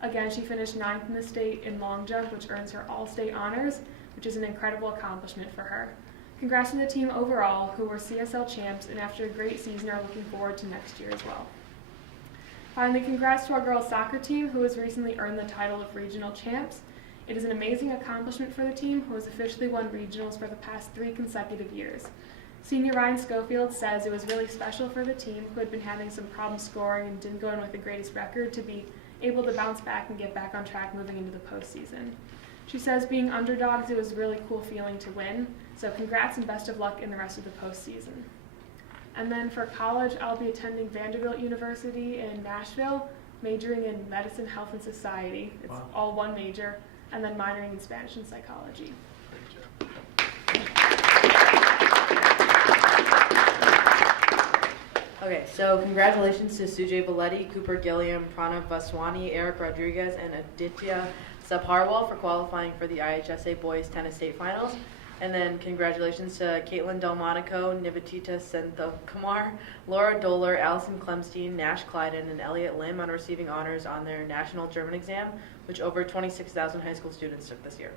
Again, she finished 9th in the state in long jump, which earns her all-state honors, which is an incredible accomplishment for her. Congrats to the team overall, who were CSL champs, and after a great season are looking forward to next year as well. Finally, congrats to our girls soccer team, who has recently earned the title of regional champs. It is an amazing accomplishment for the team, who has officially won regionals for the past 3 consecutive years. Senior Ryan Schofield says it was really special for the team, who had been having some problems scoring and didn't go in with the greatest record, to be able to bounce back and get back on track moving into the postseason. She says being underdogs, it was a really cool feeling to win, so congrats and best of luck in the rest of the postseason. And then for college, I'll be attending Vanderbilt University in Nashville, majoring in medicine, health, and society. It's Wow. all one major, and then minoring in Spanish and psychology. Okay, so congratulations to Sujay Valetti, Cooper Gilliam, Pranav Vaswani, Eric Rodriguez, and Aditya Sabharwal for qualifying for the IHSA Boys Tennis State Finals. And then congratulations to Caitlin Delmonico, Nivetita Senthokumar, Laura Doler, Allison Clemstein, Nash Clyden, and Elliot Lim on receiving honors on their National German exam, which over 26,000 high school students took this year.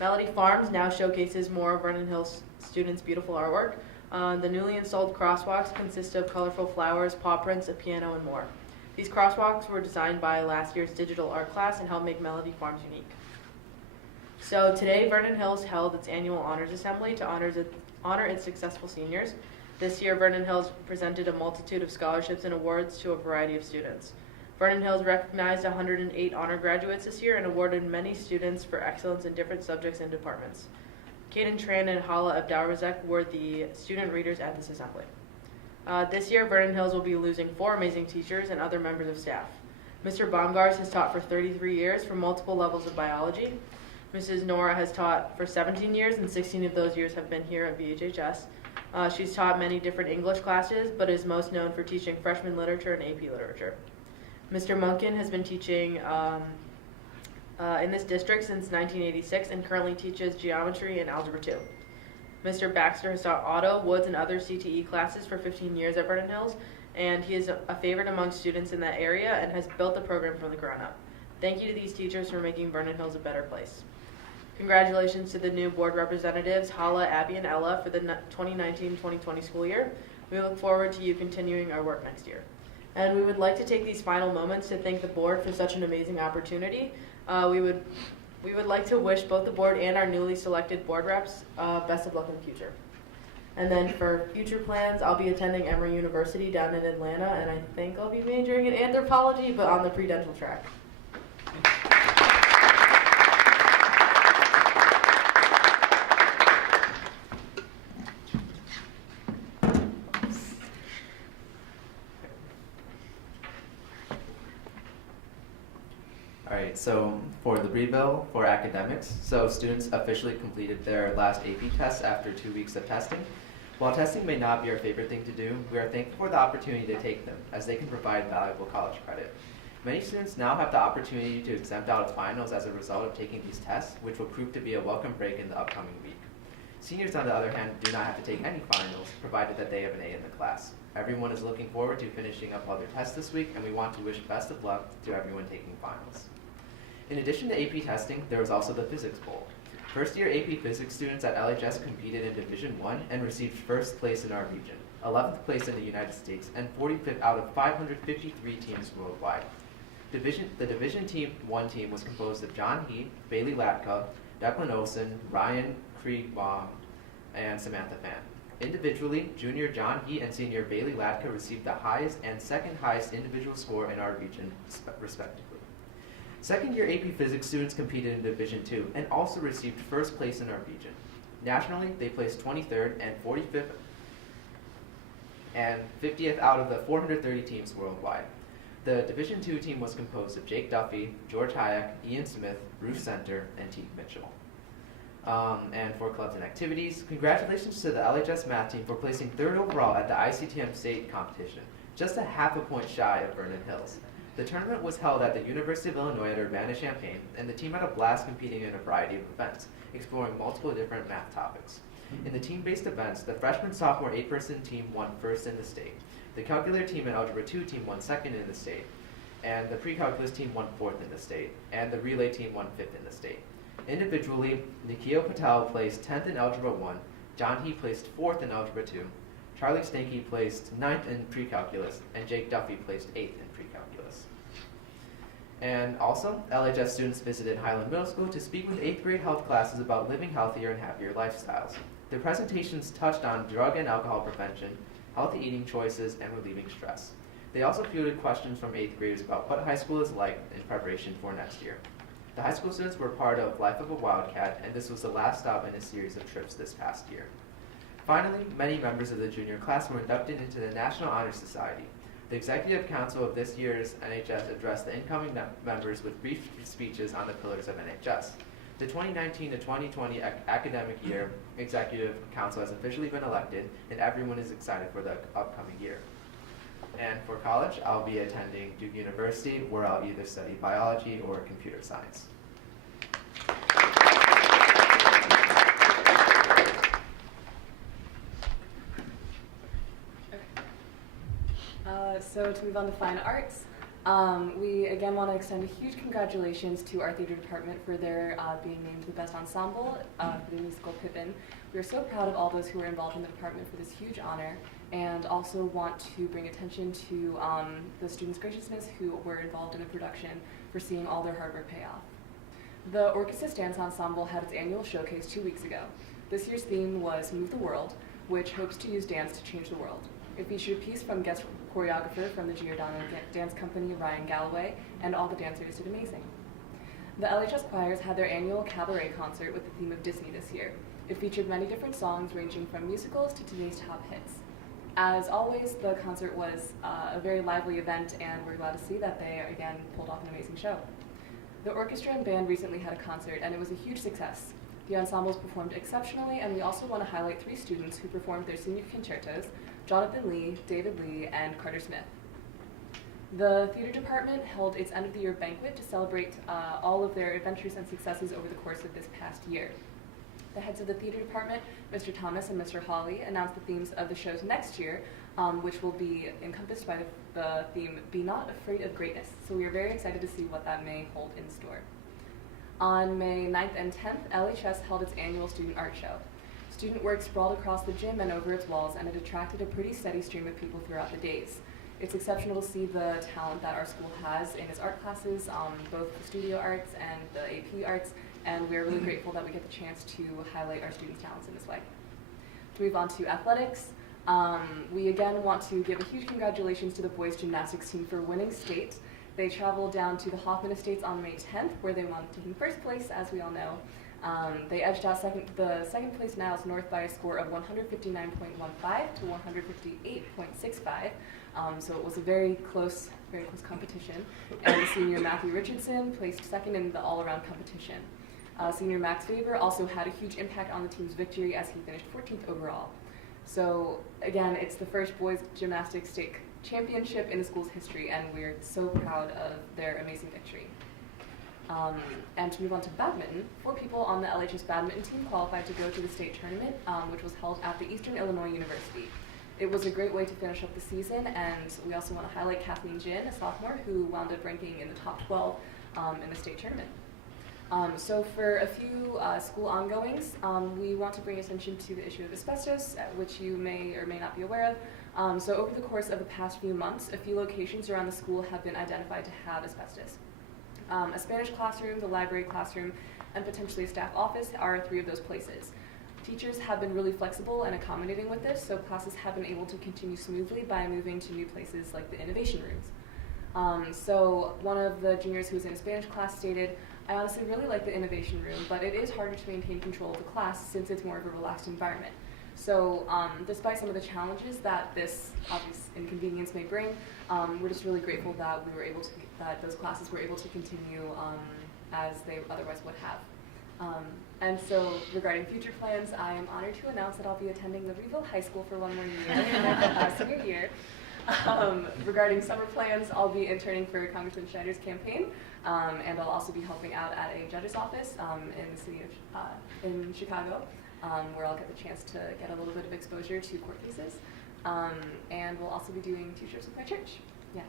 Melody Farms now showcases more of Vernon Hills students' beautiful artwork. The newly installed crosswalks consist of colorful flowers, paw prints, a piano, and more. These crosswalks were designed by last year's digital art class and help make Melody Farms unique. So today, Vernon Hills held its annual honors assembly to honor its successful seniors. This year, Vernon Hills presented a multitude of scholarships and awards to a variety of students. Vernon Hills recognized 108 honor graduates this year and awarded many students for excellence in different subjects and departments. Kaden Tran and Hala Abdalrazek were the student readers at this assembly. This year, Vernon Hills will be losing 4 amazing teachers and other members of staff. Mr. Baumgars has taught for 33 years for multiple levels of biology. Mrs. Nora has taught for 17 years, and 16 of those years have been here at VHHS. She's taught many different English classes, but is most known for teaching freshman literature and AP literature. Mr. Munkin has been teaching in this district since 1986 and currently teaches geometry and algebra 2. Mr. Baxter has taught auto, woods, and other CTE classes for 15 years at Vernon Hills, and he is a favorite among students in that area and has built the program from the ground up. Thank you to these teachers for making Vernon Hills a better place. Congratulations to the new board representatives, Hala, Abby, and Ella, for the 2019-2020 school year. We look forward to you continuing our work next year. And we would like to take these final moments to thank the board for such an amazing opportunity. We would like to wish both the board and our newly selected board reps best of luck in the future. And then for future plans, I'll be attending Emory University down in Atlanta, and I think I'll be majoring in anthropology, but on the pre-dental track. Alright, so for the Libertyville for academics, so students officially completed their last AP test after 2 weeks of testing. While testing may not be our favorite thing to do, we are thankful for the opportunity to take them, as they can provide valuable college credit. Many students now have the opportunity to exempt out of finals as a result of taking these tests, which will prove to be a welcome break in the upcoming week. Seniors, on the other hand, do not have to take any finals, provided that they have an A in the class. Everyone is looking forward to finishing up all their tests this week, and we want to wish best of luck to everyone taking finals. In addition to AP testing, there was also the Physics Bowl. First-year AP Physics students at LHS competed in Division I and received first place in our region, 11th place in the United States, and 45th out of 553 teams worldwide. The Division I team was composed of John He, Bailey Latka, Declan Olsen, Ryan Kriegbaum, and Samantha Fan. Individually, junior John He and senior Bailey Latka received the highest and second highest individual score in our region, respectively. Second-year AP Physics students competed in Division II and also received first place in our region. Nationally, they placed 23rd and 45th and 50th out of the 430 teams worldwide. The Division II team was composed of Jake Duffy, George Hayek, Ian Smith, Bruce Center, and Teague Mitchell. And for clubs and activities, congratulations to the LHS math team for placing 3rd overall at the ICTM state competition, just a half a point shy of Vernon Hills. The tournament was held at the University of Illinois at Urbana-Champaign, and the team had a blast competing in a variety of events, exploring multiple different math topics. In the team-based events, the freshman-sophomore 8-person team won first in the state. The calculator team and algebra 2 team won second in the state, and the pre-calculus team won fourth in the state, and the relay team won fifth in the state. Individually, Nikhil Patel placed 10th in algebra 1, John He placed 4th in algebra 2, Charlie Stanky placed 9th in pre-calculus, and Jake Duffy placed 8th in pre-calculus. And also, LHS students visited Highland Middle School to speak with 8th grade health classes about living healthier and happier lifestyles. Their presentations touched on drug and alcohol prevention, healthy eating choices, and relieving stress. They also fielded questions from 8th graders about what high school is like in preparation for next year. The high school students were part of Life of a Wildcat, and this was the last stop in a series of trips this past year. Finally, many members of the junior class were inducted into the National Honor Society. The Executive Council of this year's NHS addressed the incoming members with brief speeches on the pillars of NHS. The 2019 to 2020 academic year Executive Council has officially been elected, and everyone is excited for the upcoming year. And for college, I'll be attending Duke University, where I'll either study biology or computer science. So to move on to fine arts, we again want to extend a huge congratulations to our theater department for their being named the best ensemble for the musical Pippin. We are so proud of all those who were involved in the department for this huge honor, and also want to bring attention to the students' graciousness who were involved in the production for seeing all their hard work pay off. The Orchesis Dance Ensemble had its annual showcase 2 weeks ago. This year's theme was Move the World, which hopes to use dance to change the world. It featured a piece from guest choreographer from the Giordano Dance Company, Ryan Galloway, and all the dancers did amazing. The LHS choirs had their annual cabaret concert with the theme of Disney this year. It featured many different songs ranging from musicals to today's top hits. As always, the concert was a very lively event, and we're glad to see that they, again, pulled off an amazing show. The orchestra and band recently had a concert, and it was a huge success. The ensembles performed exceptionally, and we also want to highlight 3 students who performed their senior concertos: Jonathan Lee, David Lee, and Carter Smith. The theater department held its end-of-the-year banquet to celebrate all of their adventures and successes over the course of this past year. The heads of the theater department, Mr. Thomas and Mr. Hawley, announced the themes of the shows next year, which will be encompassed by the theme, Be Not Afraid of Greatness. So we are very excited to see what that may hold in store. On May 9th and 10th, LHS held its annual student art show. Student work sprawled across the gym and over its walls, and it attracted a pretty steady stream of people throughout the days. It's exceptional to see the talent that our school has in its art classes, both the studio arts and the AP arts, and we're really grateful that we get the chance to highlight our students' talents in this way. To move on to athletics, we again want to give a huge congratulations to the boys gymnastics team for winning state. They traveled down to the Hoffman Estates on May 10th, where they won, taking first place, as we all know. They edged out the second place Niles North by a score of 159.15 to 158.65. So it was a very close competition. And senior Matthew Richardson placed second in the all-around competition. Senior Max Faber also had a huge impact on the team's victory as he finished 14th overall. So again, it's the first boys gymnastics state championship in the school's history, and we're so proud of their amazing victory. And to move on to badminton, 4 people on the LHS badminton team qualified to go to the state tournament, which was held at the Eastern Illinois University. It was a great way to finish up the season, and we also want to highlight Kathleen Jin, a sophomore, who wound up ranking in the top 12 in the state tournament. So for a few school ongoings, we want to bring attention to the issue of asbestos, which you may or may not be aware of. So over the course of the past few months, a few locations around the school have been identified to have asbestos. A Spanish classroom, the library classroom, and potentially a staff office are 3 of those places. Teachers have been really flexible and accommodating with this, so classes have been able to continue smoothly by moving to new places like the innovation rooms. So one of the juniors who was in a Spanish class stated, "I honestly really like the innovation room, but it is harder to maintain control of the class since it's more of a relaxed environment." So despite some of the challenges that this obvious inconvenience may bring, we're just really grateful that that those classes were able to continue as they otherwise would have. And so regarding future plans, I am honored to announce that I'll be attending Libertyville High School for 1 more year, senior year. Regarding summer plans, I'll be interning for Congressman Schneider's campaign, and I'll also be helping out at a judge's office in the city of in Chicago, where I'll get the chance to get a little bit of exposure to court cases, and we'll also be doing 2 trips with my church. Yeah.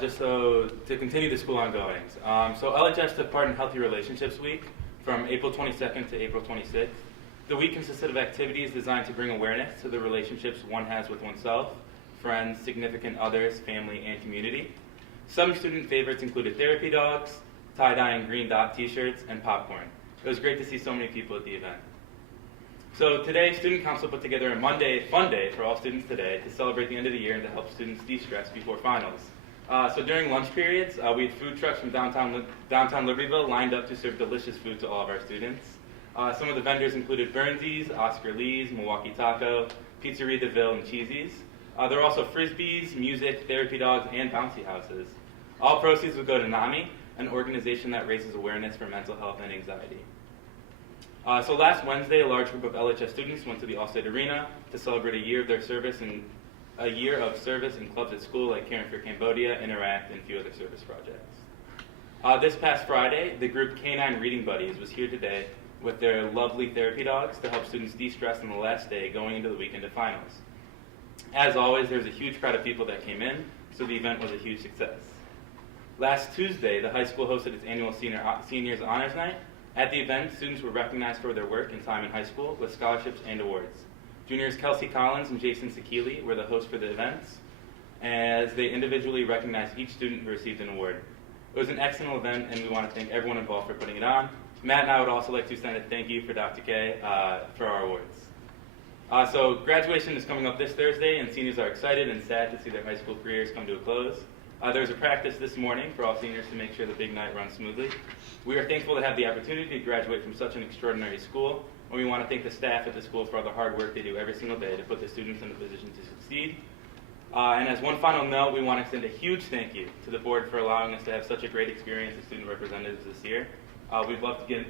Just so to continue the school ongoings. So LHS took part in Healthy Relationships Week from April 22nd to April 26th. The week consisted of activities designed to bring awareness to the relationships one has with oneself, friends, significant others, family, and community. Some student favorites included therapy dogs, tie-dye and green dot t-shirts, and popcorn. It was great to see so many people at the event. So today, Student Council put together a fun day for all students today to celebrate the end of the year and to help students de-stress before finals. So during lunch periods, we had food trucks from downtown Libertyville lined up to serve delicious food to all of our students. Some of the vendors included Burnsies, Oscar Lee's, Milwaukee Taco, Pizzeria DeVille, and Cheesy's. There are also Frisbees, music, therapy dogs, and bouncy houses. All proceeds would go to NAMI, an organization that raises awareness for mental health and anxiety. So last Wednesday, a large group of LHS students went to the Allstate Arena to celebrate a year of service in clubs at school like Caring for Cambodia, Interact, and a few other service projects. This past Friday, the group Canine Reading Buddies was here today with their lovely therapy dogs to help students de-stress on the last day going into the weekend of finals. As always, there was a huge crowd of people that came in, so the event was a huge success. Last Tuesday, the high school hosted its annual Seniors Honors Night. At the event, students were recognized for their work and time in high school with scholarships and awards. Juniors Kelsey Collins and Jason Sakili were the hosts for the events, as they individually recognized each student who received an award. It was an excellent event, and we want to thank everyone involved for putting it on. Matt and I would also like to send a thank you for Dr. K for our awards. So graduation is coming up this Thursday, and seniors are excited and sad to see their high school careers come to a close. There was a practice this morning for all seniors to make sure the big night runs smoothly. We are thankful to have the opportunity to graduate from such an extraordinary school, and we want to thank the staff at the school for all the hard work they do every single day to put the students in a position to succeed. And as one final note, we want to extend a huge thank you to the board for allowing us to have such a great experience as student representatives this year. We've loved getting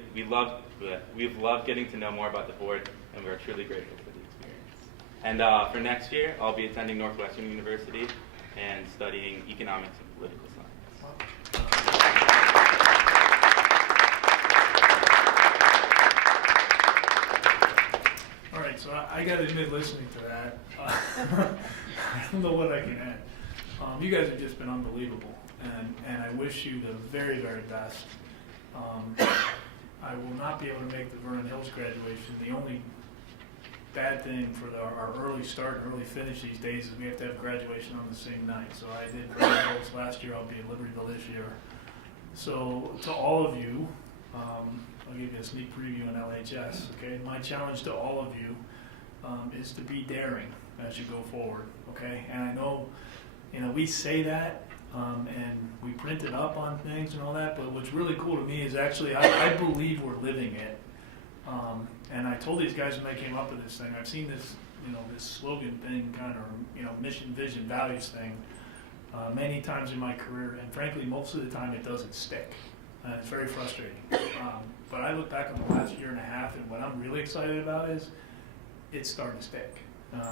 to know more about the board, and we're truly grateful for the experience. And for next year, I'll be attending Northwestern University and studying economics and political science. All right, so I got to admit, listening to that, I don't know what I can add. You guys have just been unbelievable, and I wish you the very, very best. I will not be able to make the Vernon Hills graduation. The only bad thing for our early start and early finish these days is we have to have graduation on the same night. So I did Vernon Hills last year. I'll be at Libertyville this year. So to all of you, I'll give you a sneak preview on LHS. Okay, my challenge to all of you is to be daring as you go forward. Okay, and I know, we say that. And we print it up on things and all that, but what's really cool to me is actually I believe we're living it. And I told these guys when they came up with this thing, I've seen this, this slogan thing kind of, mission, vision, values thing many times in my career, and frankly, most of the time it doesn't stick. It's very frustrating. But I look back on the last year and a half, and what I'm really excited about is it's starting to stick.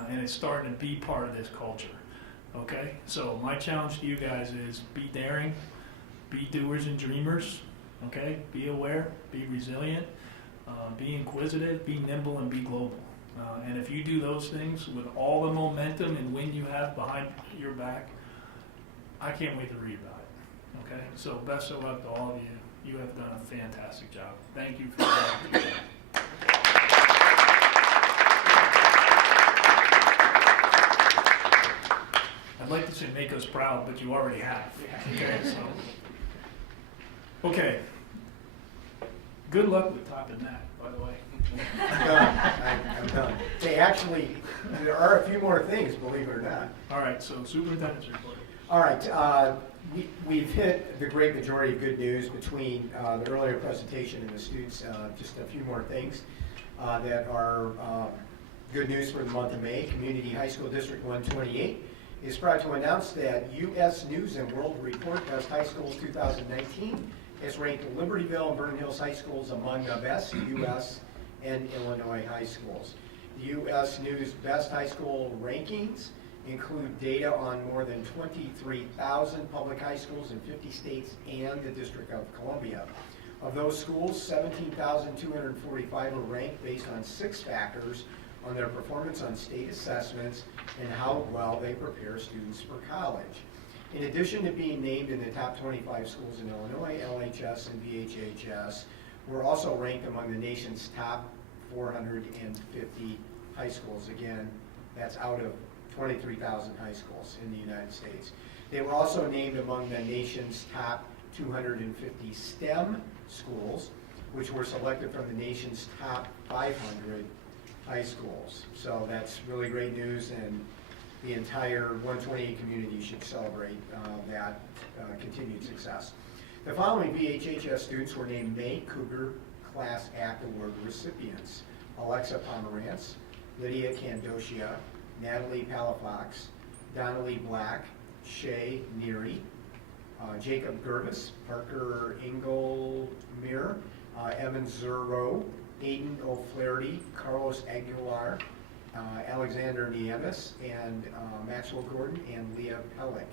And it's starting to be part of this culture. Okay? So my challenge to you guys is be daring, be doers and dreamers, okay? Be aware, be resilient, be inquisitive, be nimble, and be global. And if you do those things with all the momentum and wind you have behind your back, I can't wait to read about it. Okay? So best of luck to all of you. You have done a fantastic job. Thank you for that. I'd like to say make us proud, but you already have. Okay, so. Okay. Good luck with topping that, by the way. I'm done. Hey, actually, there are a few more things, believe it or not. All right, so superintendent's report. All right, we've hit the great majority of good news between the earlier presentation and the students. Just a few more things that are good news for the month of May. Community High School District 128 is proud to announce that U.S. News and World Report Best High Schools 2019 has ranked Libertyville and Vernon Hills High Schools among the best U.S. and Illinois high schools. The U.S. News Best High School rankings include data on more than 23,000 public high schools in 50 states and the District of Columbia. Of those schools, 17,245 are ranked based on 6 factors on their performance on state assessments and how well they prepare students for college. In addition to being named in the top 25 schools in Illinois, LHS and VHHS were also ranked among the nation's top 450 high schools. Again, that's out of 23,000 high schools in the United States. They were also named among the nation's top 250 STEM schools, which were selected from the nation's top 500 high schools. So that's really great news, and the entire 128 community should celebrate that continued success. The following VHHS students were named May Cougar Class Act Award recipients: Alexa Pomerantz, Lydia Candocia, Natalie Palafox, Donnelly Black, Shay Neary, Jacob Gervis, Parker Engelmere, Evan Zuro, Aiden O'Flaherty, Carlos Aguilar, Alexander Nieves, and Maxwell Gordon, and Leah Pellick.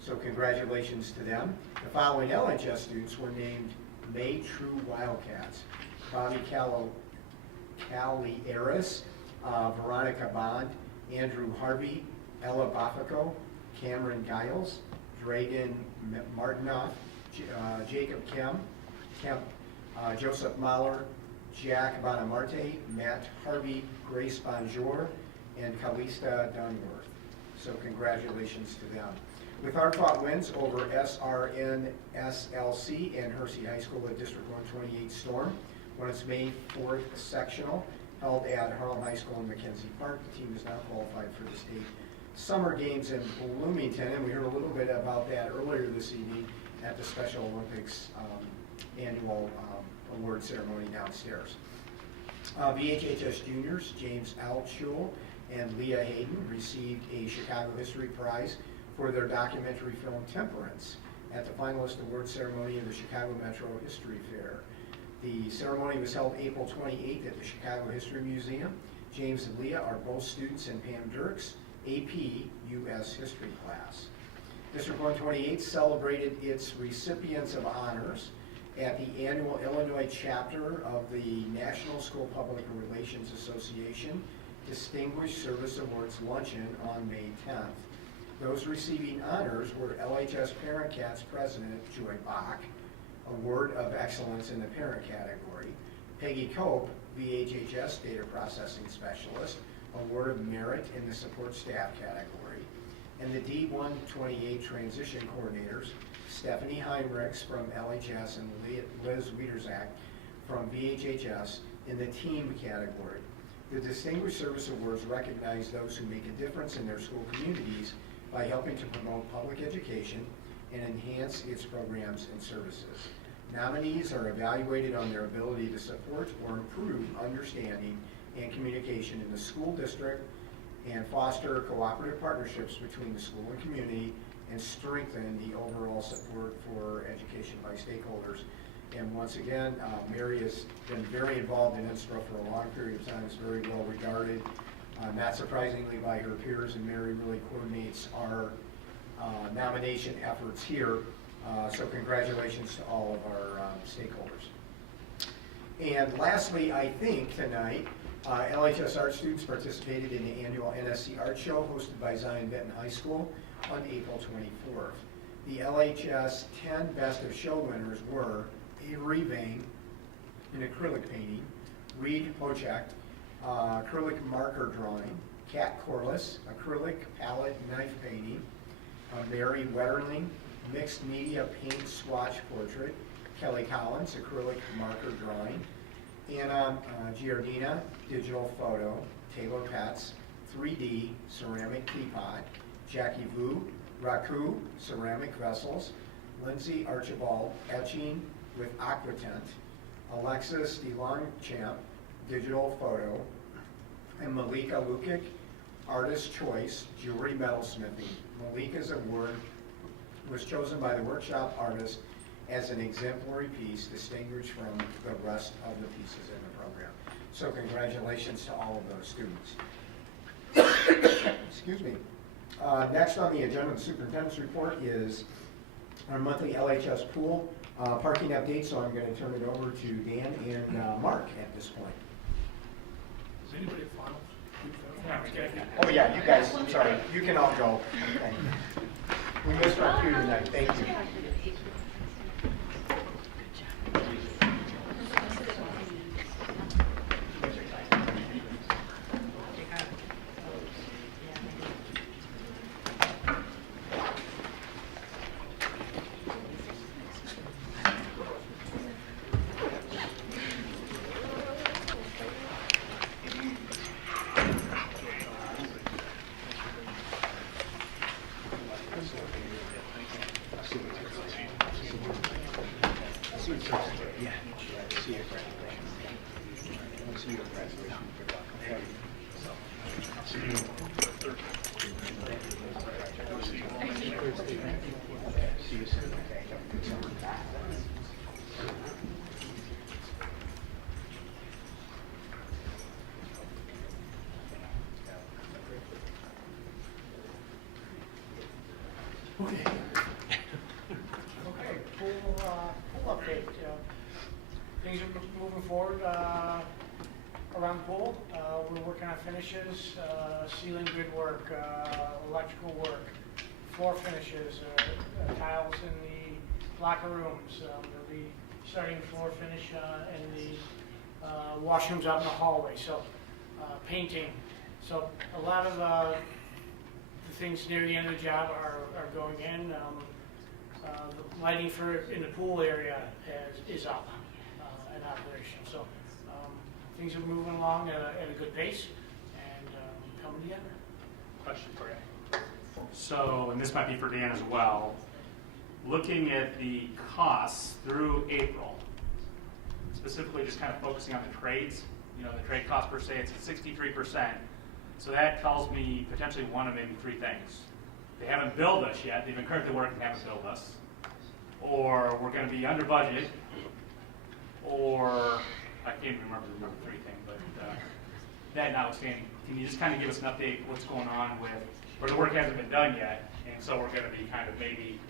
So congratulations to them. The following LHS students were named May True Wildcats: Bobby Calieris, Veronica Bond, Andrew Harvey, Ella Bafico, Cameron Giles, Dragan Martinoff, Jacob Kemp, Joseph Mahler, Jack Bonamarte, Matt Harvey, Grace Bonjour, and Calista Dunworth. So congratulations to them. With hard-fought wins over SRN, SLC, and Hersey High School, the District 128 Storm won its May 4th sectional held at Harlem High School in Mackenzie Park. The team is now qualified for the state summer games in Bloomington, and we heard a little bit about that earlier this evening at the Special Olympics annual award ceremony downstairs. VHHS juniors James Altschul and Leah Hayden received a Chicago History Prize for their documentary film Temperance at the finalist award ceremony of the Chicago Metro History Fair. The ceremony was held April 28th at the Chicago History Museum. James and Leah are both students in Pam Dirk's AP U.S. History class. District 128 celebrated its recipients of honors at the annual Illinois chapter of the National School Public Relations Association Distinguished Service Awards Luncheon on May 10th. Those receiving honors were LHS Parent Cats President Joy Bach, Award of Excellence in the Parent category; Peggy Cope, VHHS Data Processing Specialist, Award of Merit in the Support Staff category; and the D128 Transition Coordinators, Stephanie Heinrichs from LHS and Liz Wiederzak from VHHS in the Team category. The Distinguished Service Awards recognize those who make a difference in their school communities by helping to promote public education and enhance its programs and services. Nominees are evaluated on their ability to support or improve understanding and communication in the school district and foster cooperative partnerships between the school and community and strengthen the overall support for education by stakeholders. And once again, Mary has been very involved in INSTRA for a long period of time. It's very well regarded. not surprisingly by her peers, and Mary really coordinates our nomination efforts here. So congratulations to all of our stakeholders. And lastly, I think tonight, LHS art students participated in the annual NSC Art Show hosted by Zion Benton High School on April 24th. The LHS 10 Best of Show winners were Avery Vane in acrylic painting, Reed Hojek, acrylic marker drawing, Kat Corliss, acrylic palette knife painting, Mary Wetterling, mixed media paint swatch portrait, Kelly Collins, acrylic marker drawing, Anna Giardina, digital photo, Taylor Petz, 3D ceramic teapot, Jackie Vu, Raku, ceramic vessels, Lindsay Archibald, etching with Aquatent, Alexis DeLongchamp, digital photo, and Malika Lukic, artist choice, jewelry metalsmithing. Malika's award was chosen by the workshop artist as an exemplary piece distinguished from the rest of the pieces in the program. So congratulations to all of those students. Excuse me. Next on the agenda, the superintendent's report is our monthly LHS pool parking update, so I'm going to turn it over to Dan and Mark at this point. Is anybody at finals? Oh yeah, you guys, I'm sorry, you can all go. Thank you. We missed our cue tonight, thank you. Pool update. Things are moving forward around the pool. We're working on finishes, ceiling grid work, electrical work, floor finishes, tiles in the locker rooms. We'll be starting floor finish in the washrooms out in the hallway. So painting. So a lot of the things near the end of the job are going in. The lighting in the pool area is up in operation. So things are moving along at a good pace and coming together. Question for you. So, and this might be for Dan as well, looking at the costs through April, specifically just kind of focusing on the trades, the trade cost per se, it's at 63%. So that tells me potentially one of maybe three things. They haven't billed us yet, they've been currently working and haven't billed us, or we're going to be under budget, or I can't remember the number three thing, but that notwithstanding, can you just kind of give us an update what's going on with, where the work hasn't been done yet, and so we're going to be kind of maybe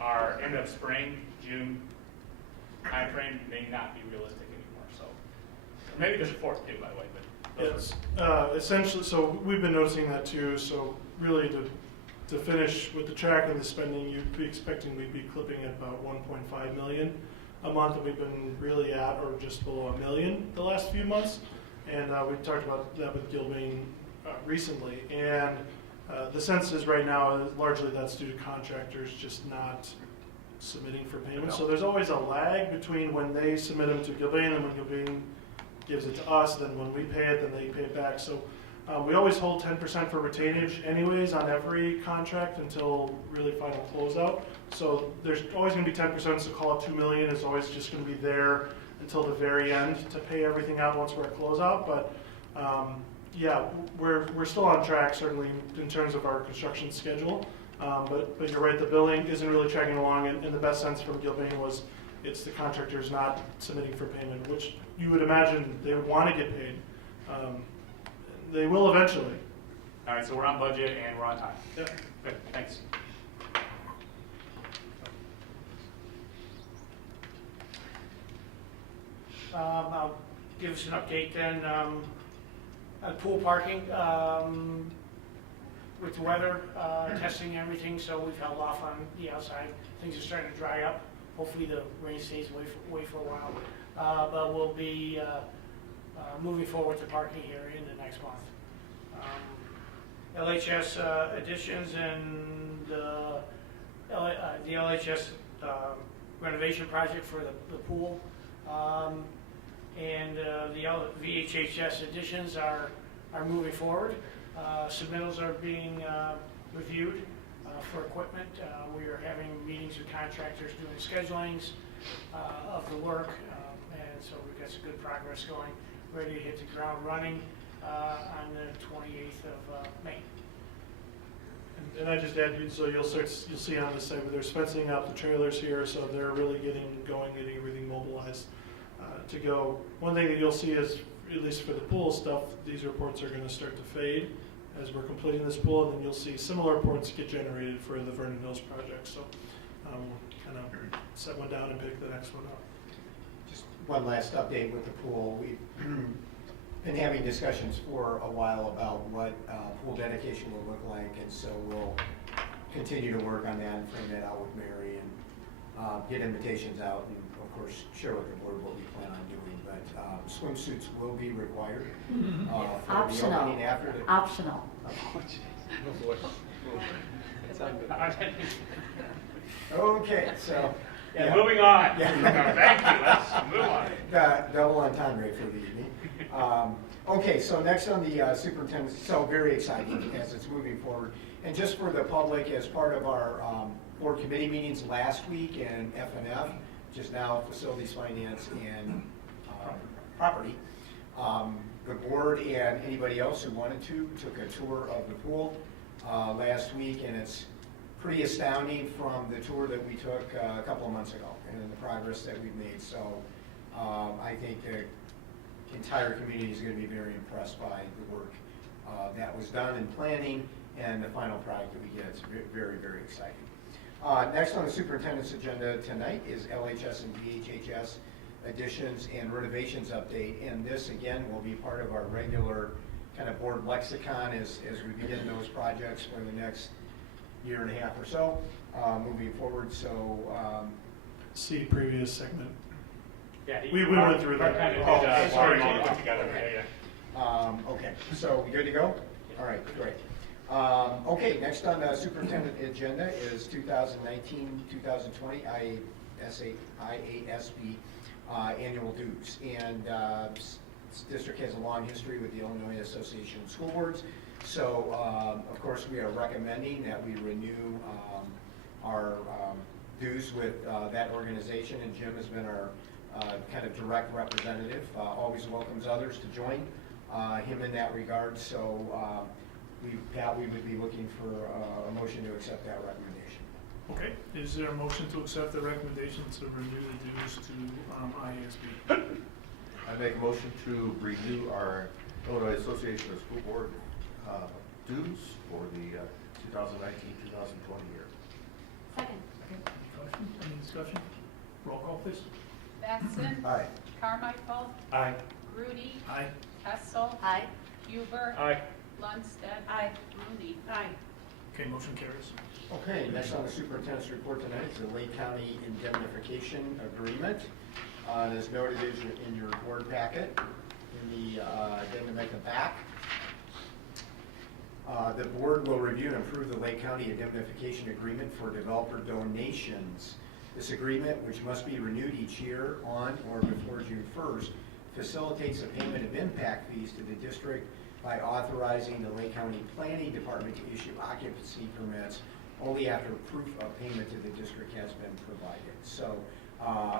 our end of spring, June timeframe may not be realistic anymore. So maybe there's a fourth too, by the way, but yes, essentially, so we've been noticing that too. So really to finish with the track and the spending, you'd be expecting we'd be clipping at about 1.5 million a month, and we've been really at or just below $1 million the last few months. And we talked about that with Gilbane recently. And the sense is right now largely that's due to contractors just not submitting for payment. So there's always a lag between when they submit them to Gilbane and when Gilbane gives it to us. Then when we pay it, then they pay it back. So we always hold 10% for retainage anyways on every contract until really final closeout. So there's always going to be 10%, so call it $2 million is always just going to be there until the very end to pay everything out once we're at closeout. But yeah, we're still on track certainly in terms of our construction schedule. But you're right, the billing isn't really tracking along, and the best sense from Gilbane was it's the contractors not submitting for payment, which you would imagine they would want to get paid. They will eventually. All right, so we're on budget and we're on time. Yeah. Good, thanks. I'll give us an update then. Pool parking, with the weather, testing and everything, so we've held off on the outside. Things are starting to dry up. Hopefully the rain stays away for a while. But we'll be moving forward to parking here in the next month. LHS additions and the LHS renovation project for the pool. And the VHHS additions are moving forward. Submittals are being reviewed for equipment. We are having meetings with contractors doing schedulings of the work, and so we've got some good progress going. Ready to hit the ground running on the 28th of May. And I just add, so you'll see on the site where they're fencing out the trailers here, so they're really getting going, getting everything mobilized to go. One thing that you'll see is, at least for the pool stuff, these reports are going to start to fade as we're completing this pool, and then you'll see similar reports get generated for the Vernon Hills project. So kind of set one down and pick the next one up. Just one last update with the pool. We've been having discussions for a while about what pool dedication will look like, and so we'll continue to work on that and frame that out with Mary and get invitations out, and of course share with the board what we plan on doing. But swimsuits will be required for optional. the opening after the Optional. Okay, so Yeah, moving on. Yeah. Thank you. Let's move on. Double entendre for the evening. Okay, so next on the superintendent, so very exciting as it's moving forward. And just for the public, as part of our board committee meetings last week in FNF, which is now facilities, finance, and property, the board and anybody else who wanted to took a tour of the pool last week, and it's pretty astounding from the tour that we took a couple of months ago and the progress that we've made. So I think the entire community is going to be very impressed by the work that was done in planning and the final product that we get. It's very, very exciting. Next on the superintendent's agenda tonight is LHS and DHHS additions and renovations update. And this, again, will be part of our regular kind of board lexicon as we begin those projects for the next year and a half or so moving forward. So See previous segment. Yeah, we went through that. Sorry. Okay, so we good to go? All right, great. Okay, next on the superintendent agenda is 2019-2020 IASB annual dues. And this district has a long history with the Illinois Association of School Boards. So, of course, we are recommending that we renew our dues with that organization, and Jim has been our kind of direct representative, always welcomes others to join him in that regard. So, Pat, we would be looking for a motion to accept that recommendation. Okay, is there a motion to accept the recommendation to renew the dues to IASB? I make a motion to renew our Illinois Association of School Board dues for the 2019-2020 year. Second. Any discussion? Roll call, please. Batson. Aye. Carmichael. Aye. Grudy. Aye. Hessel. Aye. Huber. Aye. Lundstedt. Aye. Rooney. Aye. Okay, motion carries. Okay, next on the superintendent's report tonight is the Lake County Indemnification Agreement. As noted in your board packet, in the addendum at the back. The board will review and approve the Lake County Indemnification Agreement for developer donations. This agreement, which must be renewed each year on or before June 1st, facilitates the payment of impact fees to the district by authorizing the Lake County Planning Department to issue occupancy permits only after proof of payment to the district has been provided. So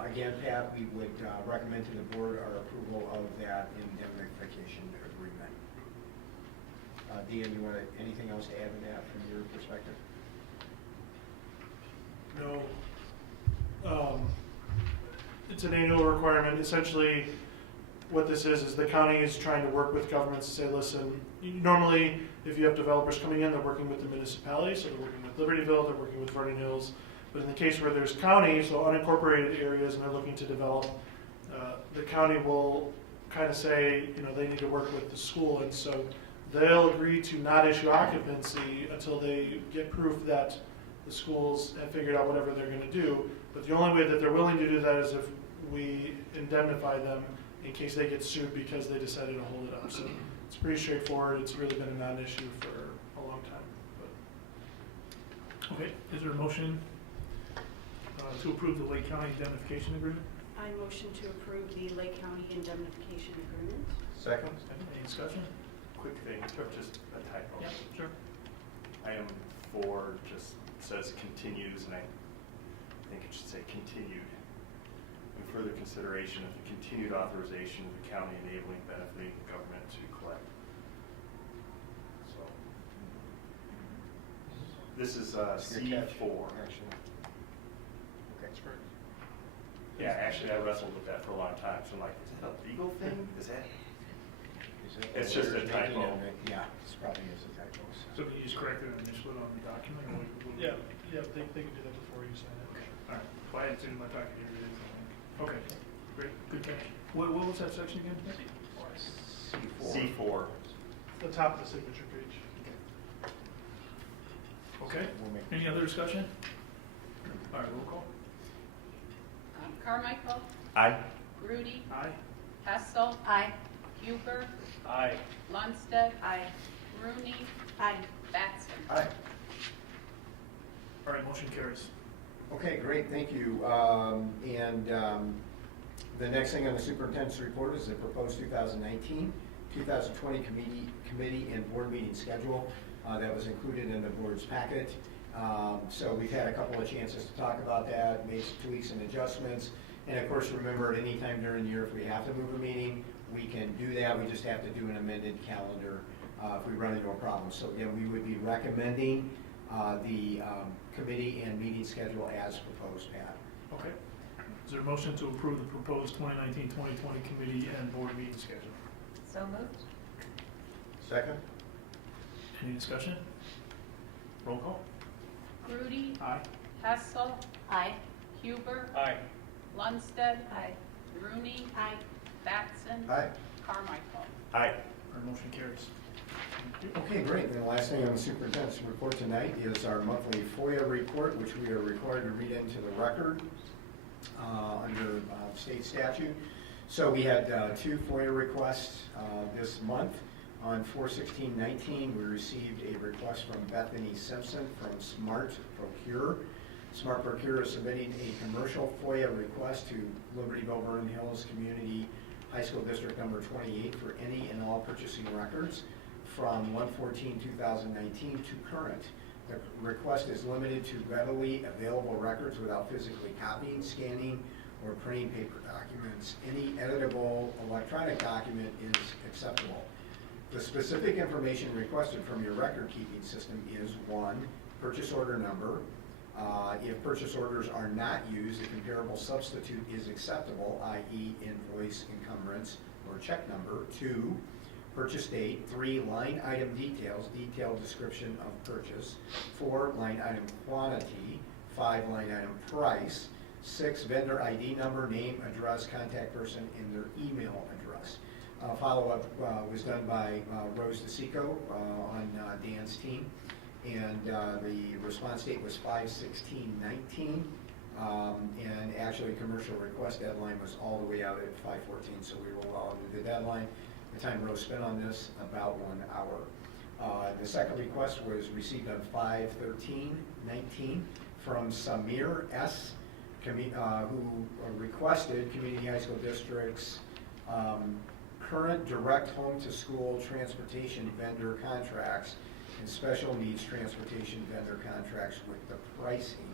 again, Pat, we would recommend to the board our approval of that indemnification agreement. Dean, you want anything else to add to that from your perspective? No. It's an annual requirement. Essentially, what this is the county is trying to work with governments to say, listen, normally if you have developers coming in, they're working with the municipality, so they're working with Libertyville, they're working with Vernon Hills. But in the case where there's counties, so unincorporated areas, and they're looking to develop, the county will kind of say, they need to work with the school, and so they'll agree to not issue occupancy until they get proof that the schools have figured out whatever they're going to do. But the only way that they're willing to do that is if we indemnify them in case they get sued because they decided to hold it up. So it's pretty straightforward. It's really been a non-issue for a long time. But. Okay, is there a motion to approve the Lake County indemnification agreement? I motion to approve the Lake County indemnification agreement. Second. Any discussion? Quick thing, just a typo. Yeah, sure. Item 4 just says continues, and I think it should say continued. In further consideration of the continued authorization of the county enabling benefiting government to collect. So this is C4. Yeah, actually, I wrestled with that for a long time. So I'm like, is that a legal thing? Is that? It's just a typo. Yeah, it's probably is a typo. So can you just correct it and initial it on the document? Or Yeah, they can do that before you sign it. Okay, all right. Well, I had seen my packet here. It is, I think. Okay, great, good catch. What was that section again? C4. The top of the signature page. Okay, any other discussion? All right, roll call. Carmichael. Aye. Grudy. Aye. Hessel. Aye. Huber. Aye. Lundstedt. Aye. Rooney. Aye. Batson. Aye. All right, motion carries. Okay, great, thank you. The next thing on the superintendent's report is the proposed 2019-2020 committee and board meeting schedule that was included in the board's packet. So we've had a couple of chances to talk about that, made some tweaks and adjustments. And of course, remember at any time during the year, if we have to move a meeting, we can do that. We just have to do an amended calendar if we run into a problem. So again, we would be recommending the committee and meeting schedule as proposed, Pat. Okay. Is there a motion to approve the proposed 2019-2020 committee and board meeting schedule? So moved. Second. Any discussion? Roll call. Grudy. Aye. Hessel. Aye. Huber. Aye. Lundstedt. Aye. Rooney. Aye. Batson. Aye. Carmichael. Aye. Our motion carries. Okay, great. And the last thing on the superintendent's report tonight is our monthly FOIA report, which we are required to read into the record under state statute. So we had 2 FOIA requests this month. On 4/16/19, we received a request from Bethany Simpson from Smart Procure. Smart Procure is submitting a commercial FOIA request to Libertyville Vernon Hills Community High School District number 28 for any and all purchasing records from 1/14/2019 to current. The request is limited to readily available records without physically copying, scanning, or printing paper documents. Any editable electronic document is acceptable. The specific information requested from your record-keeping system is 1, purchase order number. If purchase orders are not used, a comparable substitute is acceptable, i.e. invoice, encumbrance, or check number. 2, purchase date. 3, line item details, detailed description of purchase. 4, line item quantity. 5, line item price. 6, vendor ID number, name, address, contact person, and their email address. Follow-up was done by Rose DeSico on Dan's team, and the response date was 5/16/19, and actually commercial request deadline was all the way out at 5/14, so we were well under the deadline. The time Rose spent on this, about 1 hour. The second request was received on 5/13/19 from Samir S., who requested Community High School District's current direct home-to-school transportation vendor contracts and special needs transportation vendor contracts with the pricing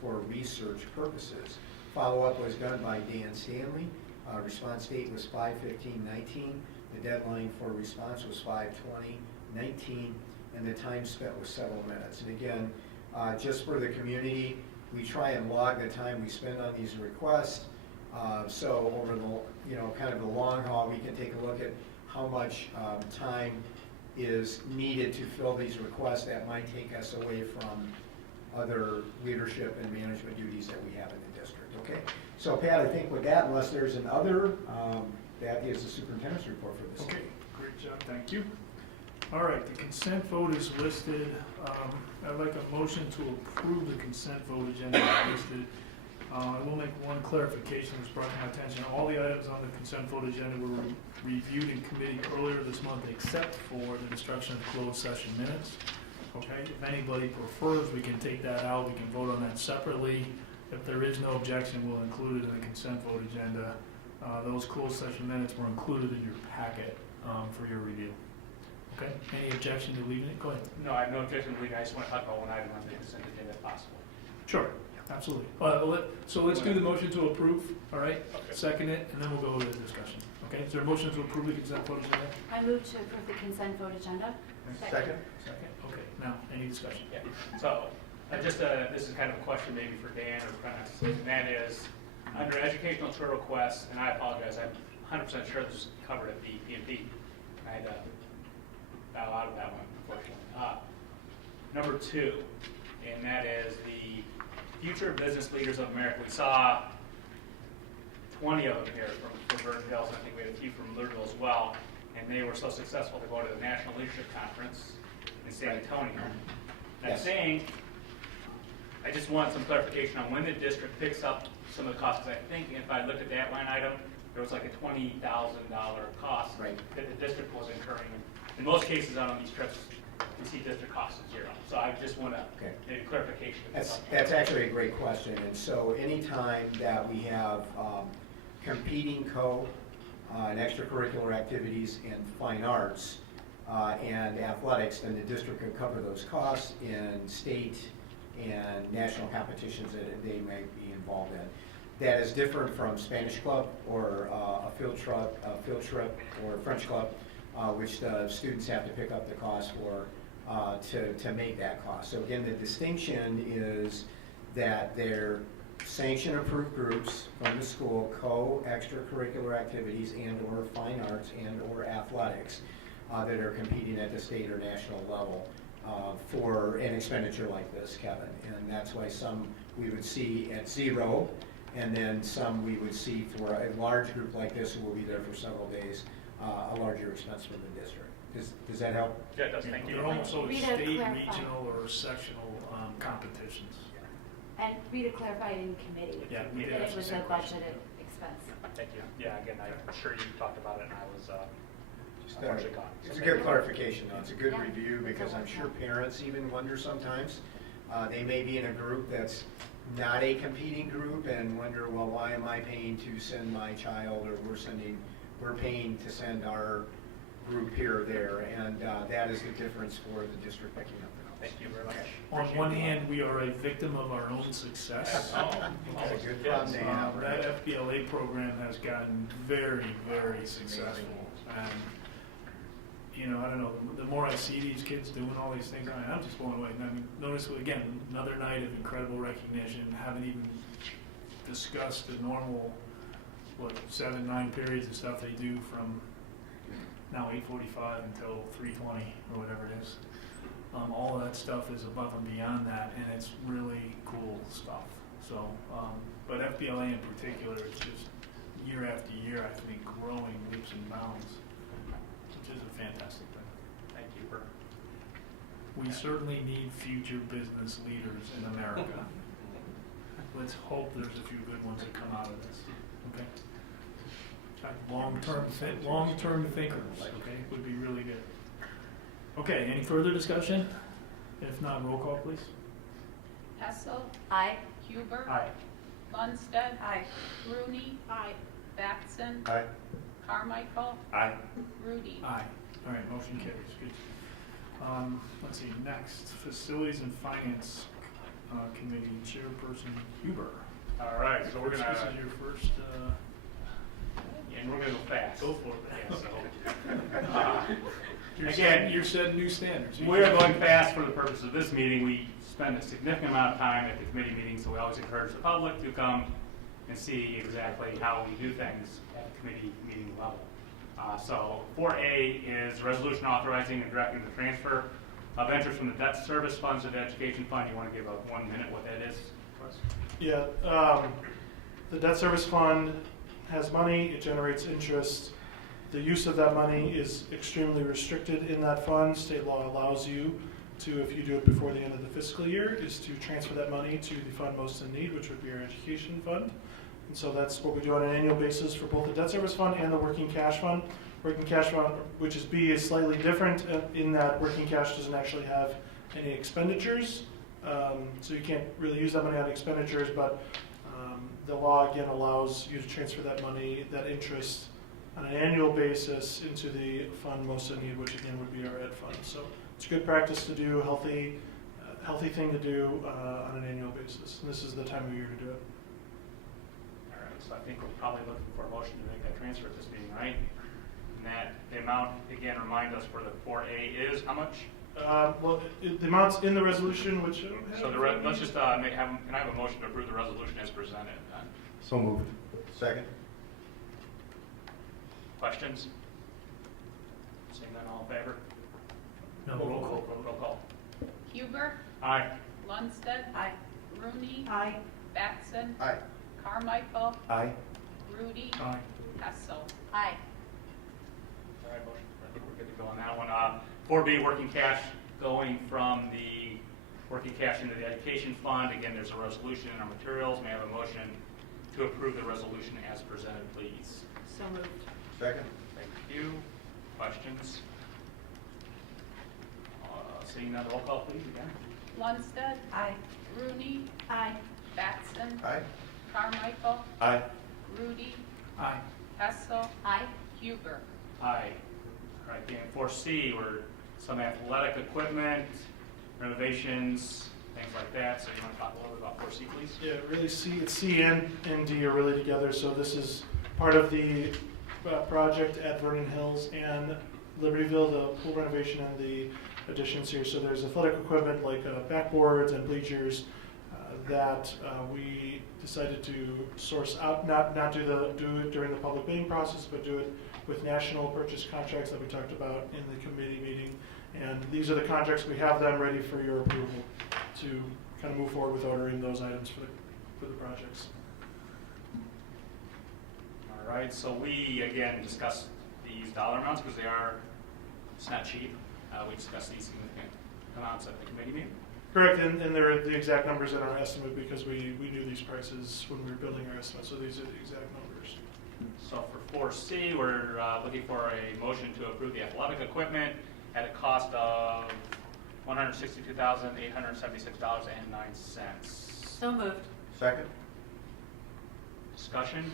for research purposes. Follow-up was done by Dan Stanley. Response date was 5/15/19. The deadline for response was 5/20/19, and the time spent was several minutes. And again, just for the community, we try and log the time we spend on these requests. So over the, kind of the long haul, we can take a look at how much time is needed to fill these requests that might take us away from other leadership and management duties that we have in the district, okay? So Pat, I think with that, unless there's an other, that is the superintendent's report for this. Okay, great job, thank you. All right, the consent vote is listed. I'd like a motion to approve the consent vote agenda as listed. I will make one clarification that's brought to my attention. All the items on the consent vote agenda were reviewed in committee earlier this month except for the destruction of closed session minutes. Okay, if anybody prefers, we can take that out. We can vote on that separately. If there is no objection, we'll include it in the consent vote agenda. Those closed session minutes were included in your packet for your review. Okay, any objection to leaving it? Go ahead. No, I have no objection to leaving. I just want to talk about one item on the consent agenda if possible. Sure, absolutely. So let's do the motion to approve, all right? Okay. Second it, and then we'll go to the discussion. Okay, is there a motion to approve the consent vote agenda? I move to approve the consent vote agenda. Second. Second, okay. Now, any discussion? Yeah. So, this is kind of a question maybe for Dan or Prentice, and that is, under educational tour requests, and I apologize, I'm 100% sure this is covered at the PMP. I had to bow out of that one, unfortunately. Number 2, and that is the Future Business Leaders of America. We saw 20 of them here from Vernon Hills, and I think we had a few from Louisville as well, and they were so successful to go to the National Leadership Conference in San Antonio. And I'm saying, I just want some clarification on when the district picks up some of the costs. I think if I looked at that line item, there was like a $20,000 cost that the district was incurring. In most cases out on these trips, we see district costs of 0. So I just want to maybe clarification. That's actually a great question. And so anytime that we have competing and extracurricular activities in fine arts and athletics, then the district could cover those costs in state and national competitions that they may be involved in. That is different from Spanish club or a field trip or French club, which the students have to pick up the cost for to make that cost. So again, the distinction is that they're sanction-approved groups from the school, extracurricular activities and or fine arts and or athletics that are competing at the state or national level for an expenditure like this, Kevin. And that's why some we would see at 0, and then some we would see for a large group like this who will be there for several days, a larger expense from the district. Does that help? Yeah, it does. Thank you. They're almost always Rita, state, clarify. regional, or sectional competitions. And Rita clarified in committee Yeah, we did that ask it the was a same question. budgeted expense. Thank you. Yeah, again, I'm sure you talked about it, and I was unfortunately gone. It's a good clarification, though. It's a good Yeah. review, because I'm sure parents even wonder sometimes. They may be in a group that's not a competing group and wonder, well, why am I paying to send my child, or we're paying to send our group here or there, and that is the difference for the district picking up the cost. Thank you very much. On one hand, we are a victim of our own success. That's a good problem to have. That FBLA program has gotten very, very successful. And, I don't know, the more I see these kids doing all these things, I'm just blown away. I mean, notice, again, another night of incredible recognition. Haven't even discussed the normal, 7, 9 periods of stuff they do from now 8:45 until 3:20 or whatever it is. All of that stuff is above and beyond that, and it's really cool stuff. So, but FBLA in particular, it's just year after year, I think, growing leaps and bounds, which is a fantastic thing. Thank you for. We certainly need future business leaders in America. Let's hope there's a few good ones that come out of this. Okay. Long-term thinkers. Okay, would be really good. Okay, any further discussion? If not, roll call, please. Hessel. Aye. Huber. Aye. Lundstedt. Aye. Rooney. Aye. Batson. Aye. Carmichael. Aye. Rudy. Aye. All right, motion carries. Good. Let's see, next, Facilities and Finance Committee Chairperson Huber. All right, so we're going to. This is your first. And we're going to go fast. Go for it. Yeah, so, again, you're setting new standards. We are going fast for the purpose of this meeting. We spend a significant amount of time at the committee meetings, so we always encourage the public to come and see exactly how we do things at committee meeting level. So 4A is resolution authorizing and directing the transfer of interest from the debt service funds to the education fund. You want to give up 1 minute what that is, Russ? Yeah, the debt service fund has money, it generates interest. The use of that money is extremely restricted in that fund. State law allows you to, if you do it before the end of the fiscal year, is to transfer that money to the fund most in need, which would be our education fund. And so that's what we do on an annual basis for both the debt service fund and the working cash fund. Working cash fund, which is B, is slightly different in that working cash doesn't actually have any expenditures. So you can't really use that money on expenditures, but the law again allows you to transfer that money, that interest, on an annual basis into the fund most in need, which again would be our ed fund. So it's good practice to do, healthy thing to do on an annual basis. And this is the time of year to do it. All right, so I think we're probably looking for a motion to make that transfer at this meeting, right? And that the amount, again, remind us where the 4A is, how much? Well, the amount's in the resolution, which I don't have. So let's just can I have a motion to approve the resolution as presented then? So moved. Second. Questions? Seeing none, all in favor? No, roll call. Roll call. Huber. Aye. Lundstedt. Aye. Rooney. Aye. Batson. Aye. Carmichael. Aye. Rudy. Aye. Hessel. Aye. All right, motion. I think we're good to go on that one. 4B, working cash going from the working cash into the education fund. Again, there's a resolution in our materials. May I have a motion to approve the resolution as presented, please? So moved. Second. Thank you. Questions? Seeing none, roll call, please, again. Lundstedt. Aye. Rooney. Aye. Batson. Aye. Carmichael. Aye. Rudy. Aye. Hessel. Aye. Huber. Aye. All right, game 4C, were some athletic equipment, renovations, things like that. So you want to talk a little bit about 4C, please? Yeah, really C and D are really together. So this is part of the project at Vernon Hills and Libertyville, the pool renovation and the additions here. So there's athletic equipment like backboards and bleachers that we decided to source out, not do it during the public bidding process, but do it with national purchase contracts that we talked about in the committee meeting. And these are the contracts. We have them ready for your approval to kind of move forward with ordering those items for the projects. All right, so we, again, discussed these dollar amounts because it's not cheap. We discussed these significant amounts at the committee meeting. Correct, and they're the exact numbers in our estimate because we knew these prices when we were building our estimate, so these are the exact numbers. So for 4C, we're looking for a motion to approve the athletic equipment at a cost of $162,876.09. So moved. Second. Discussion?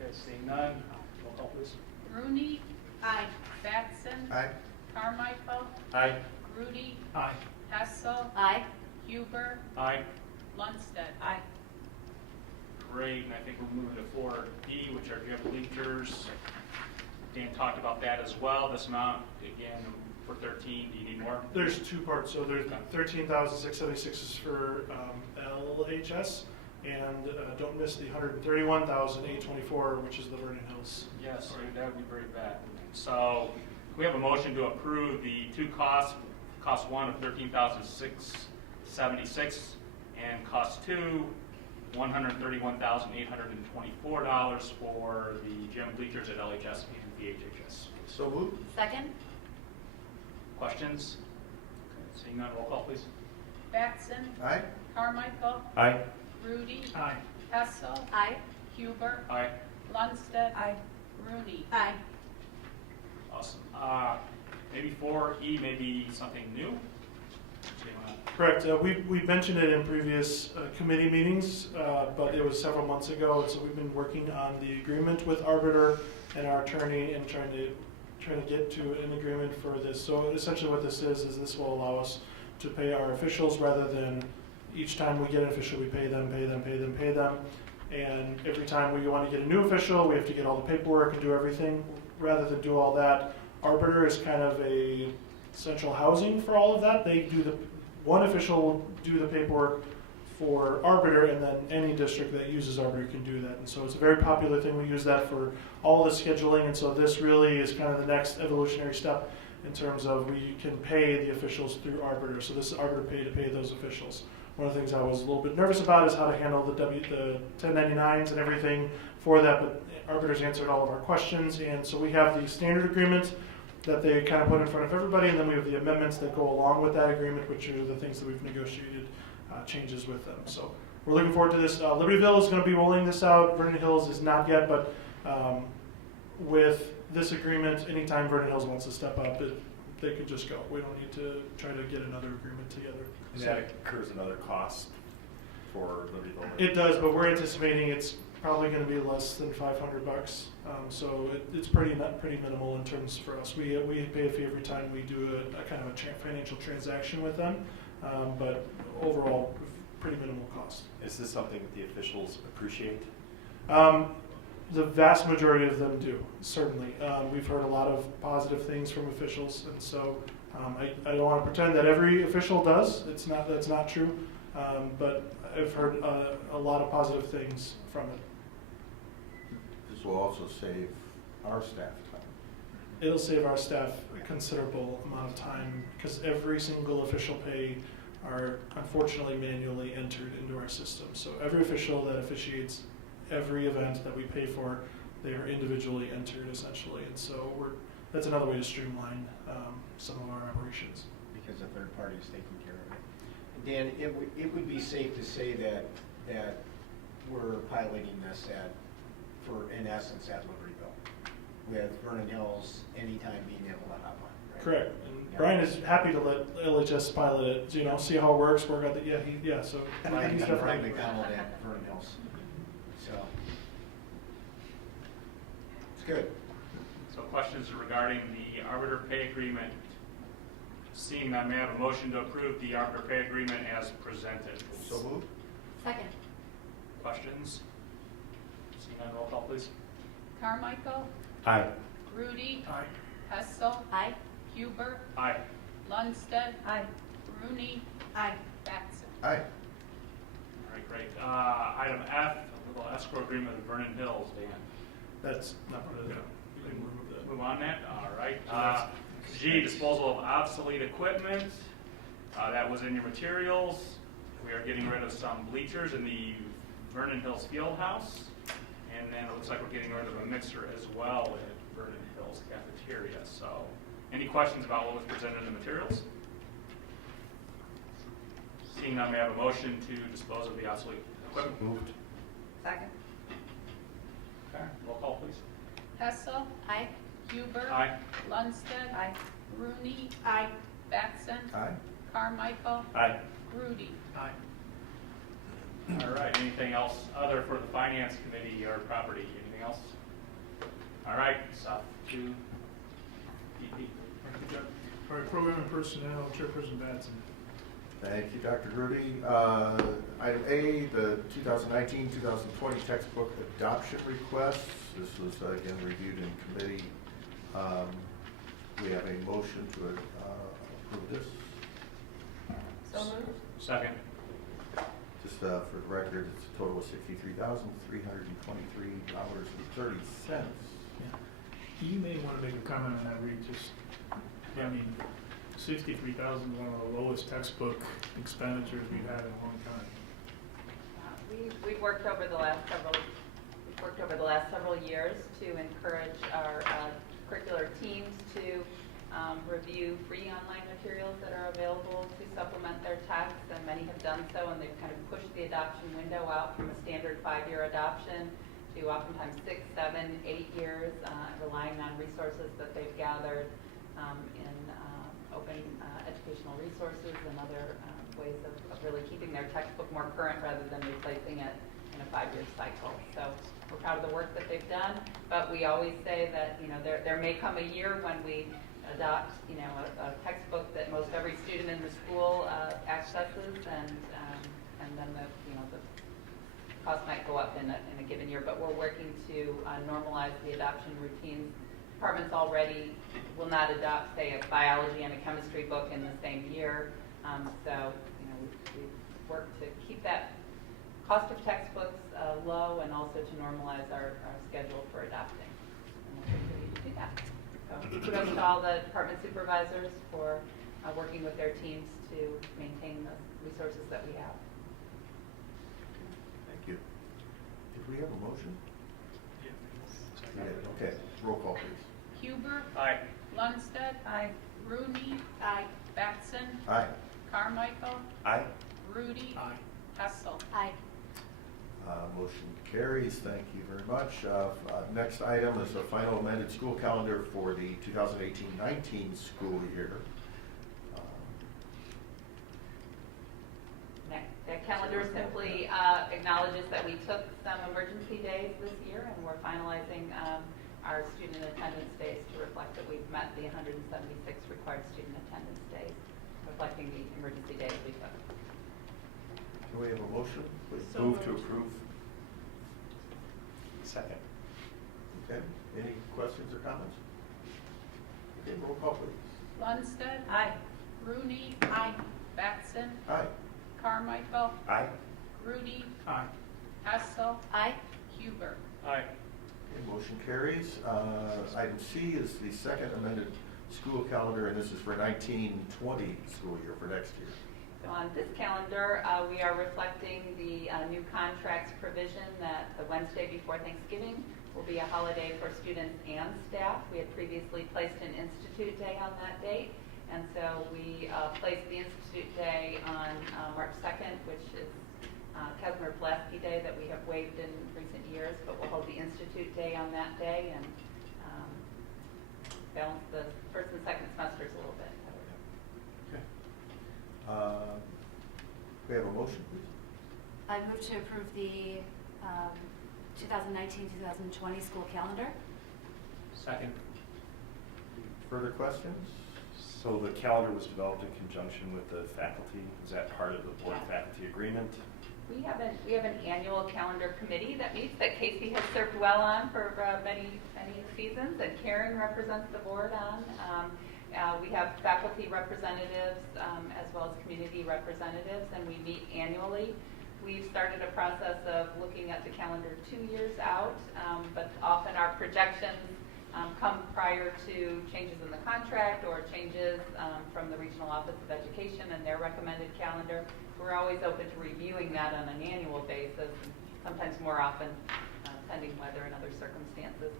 Okay, seeing none, roll call please. Rooney. Aye. Batson. Aye. Carmichael. Aye. Rudy. Aye. Hessel. Aye. Huber. Aye. Lundstedt. Aye. Great, and I think we're moving to 4D, which are gym bleachers. Dan talked about that as well. This amount, again, for 13, do you need more? There's two parts, so there's 13,676 is for LHS, and don't miss the 131,824, which is the Vernon Hills. Yes, that would be very bad. So we have a motion to approve the two costs, cost one of $13,676 and cost two, $131,824 for the gym bleachers at LHS and VHHS. So moved. Second. Questions? Okay, seeing none, roll call please. Batson. Aye. Carmichael. Aye. Rudy. Aye. Hessel. Aye. Huber. Aye. Lundstedt. Aye. Rooney. Aye. Awesome. Maybe 4E, maybe something new? So you wanna- Correct. We mentioned it in previous committee meetings, but it was several months ago, and so we've been working on the agreement with Arbiter and our attorney and trying to get to an agreement for this. So essentially what this is this will allow us to pay our officials rather than each time we get an official, we pay them. And every time we want to get a new official, we have to get all the paperwork and do everything. Rather than do all that, Arbiter is kind of a central housing for all of that. They do one official will do the paperwork for Arbiter, and then any district that uses Arbiter can do that. And so it's a very popular thing. We use that for all the scheduling, and so this really is kind of the next evolutionary step in terms of we can pay the officials through Arbiter. So this is Arbiter Pay to pay those officials. One of the things I was a little bit nervous about is how to handle the 1099s and everything for that, but Arbiter's answered all of our questions, and so we have the standard agreement that they kind of put in front of everybody, and then we have the amendments that go along with that agreement, which are the things that we've negotiated changes with them. So we're looking forward to this. Libertyville is going to be rolling this out. Vernon Hills is not yet, but with this agreement, anytime Vernon Hills wants to step up, they could just go. We don't need to try to get another agreement together. And that incurs another cost for Libertyville? It does, but we're anticipating it's probably going to be less than $500. So it's pretty minimal in terms for us. We pay a fee every time we do a kind of a financial transaction with them, but overall, pretty minimal cost. Is this something that the officials appreciate? The vast majority of them do, certainly. We've heard a lot of positive things from officials, and so I don't want to pretend that every official does. That's not true, but I've heard a lot of positive things from it. This will also save our staff time. It'll save our staff a considerable amount of time because every single official pay are unfortunately manually entered into our system. So every official that officiates every event that we pay for, they are individually entered essentially. And so that's another way to streamline some of our operations. Because a third party is taking care of it. Dan, it would be safe to say that we're piloting this in essence at Libertyville, with Vernon Hills anytime being able to hop on. Right? Correct. And Brian is happy to let LHS pilot it, see how it works, work out the, so. Brian he's McDonald definitely- at Vernon Hills. So, it's good. So questions regarding the arbiter pay agreement? Seeing none, may I have a motion to approve the arbiter pay agreement as presented? So moved. Second. Questions? Seeing none, roll call please. Carmichael. Aye. Rudy. Aye. Hessel. Aye. Huber. Aye. Lundstedt. Aye. Rooney. Aye. Batson. Aye. All right, great. Item F, a little escrow agreement with Vernon Hills, Dan. That's not part of that. We can remove that. Move on that, all right. G, disposal of obsolete equipment. That was in your materials. We are getting rid of some bleachers in the Vernon Hills Field House. And then it looks like we're getting rid of a mixer as well at Vernon Hills Cafeteria. So, any questions about what was presented in the materials? Seeing none, may I have a motion to dispose of the obsolete equipment? Moved. Second. Okay, roll call please. Hessel. Aye. Huber. Aye. Lundstedt. Aye. Rooney. Aye. Batson. Aye. Carmichael. Aye. Rudy. Aye. All right, anything else other for the Finance Committee or property? Anything else? All right, Seth, to EP. All right, Program and Personnel, Chairperson Batson. Thank you, Dr. Grudy. Item A, the 2019-2020 textbook adoption request. This was again reviewed in committee. We have a motion to approve this. So moved. Second. Just for the record, it's a total of $63,323.30. You may want to make a comment on that, Reed. I mean, 63,000 is one of the lowest textbook expenditures we've had in a long time. We've worked over the last several years to encourage our curricular teams to review free online materials that are available to supplement their texts, and many have done so, and they've kind of pushed the adoption window out from a standard 5-year adoption to oftentimes 6, 7, 8 years, relying on resources that they've gathered in open educational resources and other ways of really keeping their textbook more current rather than replacing it in a 5-year cycle. So we're proud of the work that they've done, but we always say that there may come a year when we adopt a textbook that most every student in the school accesses, and then the cost might go up in a given year. But we're working to normalize the adoption routines. Departments already will not adopt, say, a biology and a chemistry book in the same year. So we've work to keep that cost of textbooks low and also to normalize our schedule for adopting. And we'll continue to do that. So kudos to all the department supervisors for working with their teams to maintain the resources that we have. Thank you. Did we have a motion? Yeah. Okay, roll call, please. Huber. Aye. Lundstedt. Aye. Rooney. Aye. Batson. Aye. Carmichael. Aye. Rudy. Aye. Hessel. Aye. Motion carries. Thank you very much. Next item is the final amended school calendar for the 2018-19 school year. That calendar simply acknowledges that we took some emergency days this year and we're finalizing our student attendance days to reflect that we've met the 176 required student attendance days, reflecting the emergency days we took. Can we have a motion, please? So Move to moved. approve. Second. Okay, any questions or comments? Okay, roll call, please. Lundstedt. Aye. Rooney. Aye. Batson. Aye. Carmichael. Aye. Rudy. Aye. Hessel. Aye. Huber. Aye. Okay, motion carries. Item C is the second amended school calendar, and this is for 19-20 school year for next year. So on this calendar, we are reflecting the new contracts provision that the Wednesday before Thanksgiving will be a holiday for students and staff. We had previously placed an Institute Day on that date, and so we placed the Institute Day on March 2nd, which is Casimir Pulaski Day that we have waived in recent years, but we'll hold the Institute Day on that day and balance the first and second semesters a little bit. We have a motion, please. I move to approve the 2019-2020 school calendar. Second. Further questions? So the calendar was developed in conjunction with the faculty. Is that part of the board faculty agreement? We have an annual calendar committee that meets that Casey has served well on for many seasons, and Karen represents the board on. We have faculty representatives as well as community representatives, and we meet annually. We've started a process of looking at the calendar 2 years out, but often our projections come prior to changes in the contract or changes from the Regional Office of Education and their recommended calendar. We're always open to reviewing that on an annual basis, sometimes more often, pending weather and other circumstances.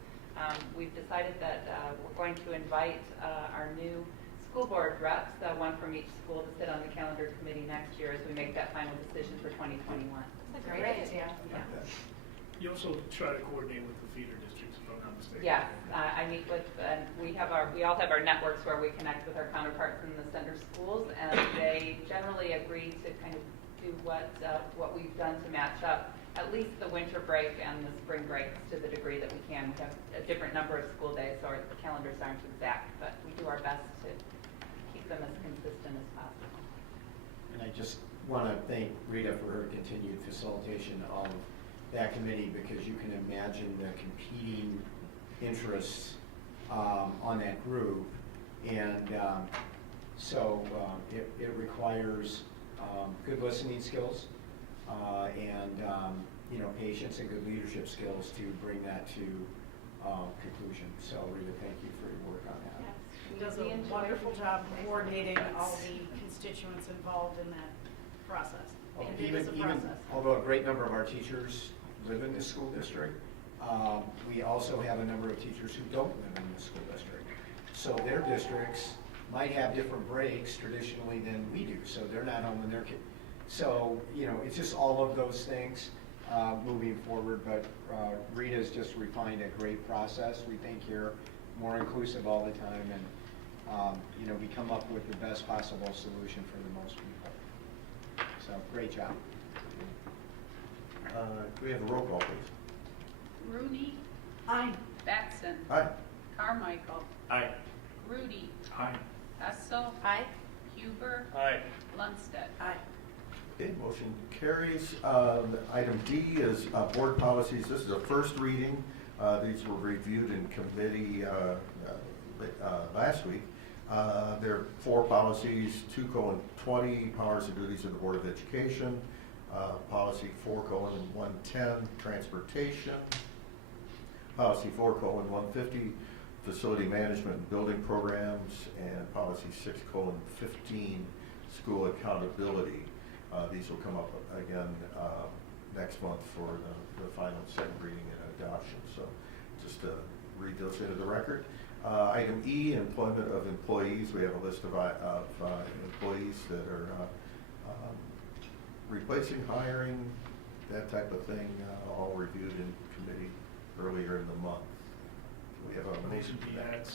We've decided that we're going to invite our new school board reps, one from each school, to sit on the calendar committee next year as we make that final decision for 2021. That's a great idea. Yeah. You also try to coordinate with the feeder districts, if I'm not mistaken. Yes, I meet with, and we all have our networks where we connect with our counterparts in the center schools, and they generally agree to kind of do what we've done to match up at least the winter break and the spring breaks to the degree that we can. We have a different number of school days, so our calendars aren't exact, but we do our best to keep them as consistent as possible. And I just want to thank Rita for her continued facilitation of that committee, because you can imagine the competing interests on that group. And so it requires good listening skills and patience and good leadership skills to bring that to conclusion. So Rita, thank you for your work on that. She does a wonderful job coordinating all the constituents involved in that process. Well, And it is a process. although a great number of our teachers live in this school district, we also have a number of teachers who don't live in the school district. So their districts might have different breaks traditionally than we do. So they're not home when their kids. So, it's just all of those things moving forward. But Rita's just refined a great process. We think you're more inclusive all the time, and we come up with the best possible solution for the most people. So great job. Can we have a roll call, please? Rooney. Aye. Batson. Aye. Carmichael. Aye. Rudy. Aye. Hessel. Aye. Huber. Aye. Lundstedt. Aye. Okay, motion carries. Item D is board policies. This is a first reading. These were reviewed in committee last week. There are 4 policies, 2:20, powers and duties of the Board of Education, policy 4:110, transportation, policy 4:150, facility management and building programs, and policy 6:15, school accountability. These will come up again next month for the final second reading and adoption. So just to read those into the record. Item E, employment of employees. We have a list of employees that are replacing, hiring, that type of thing, all reviewed in committee earlier in the month. Do we have a motion for that?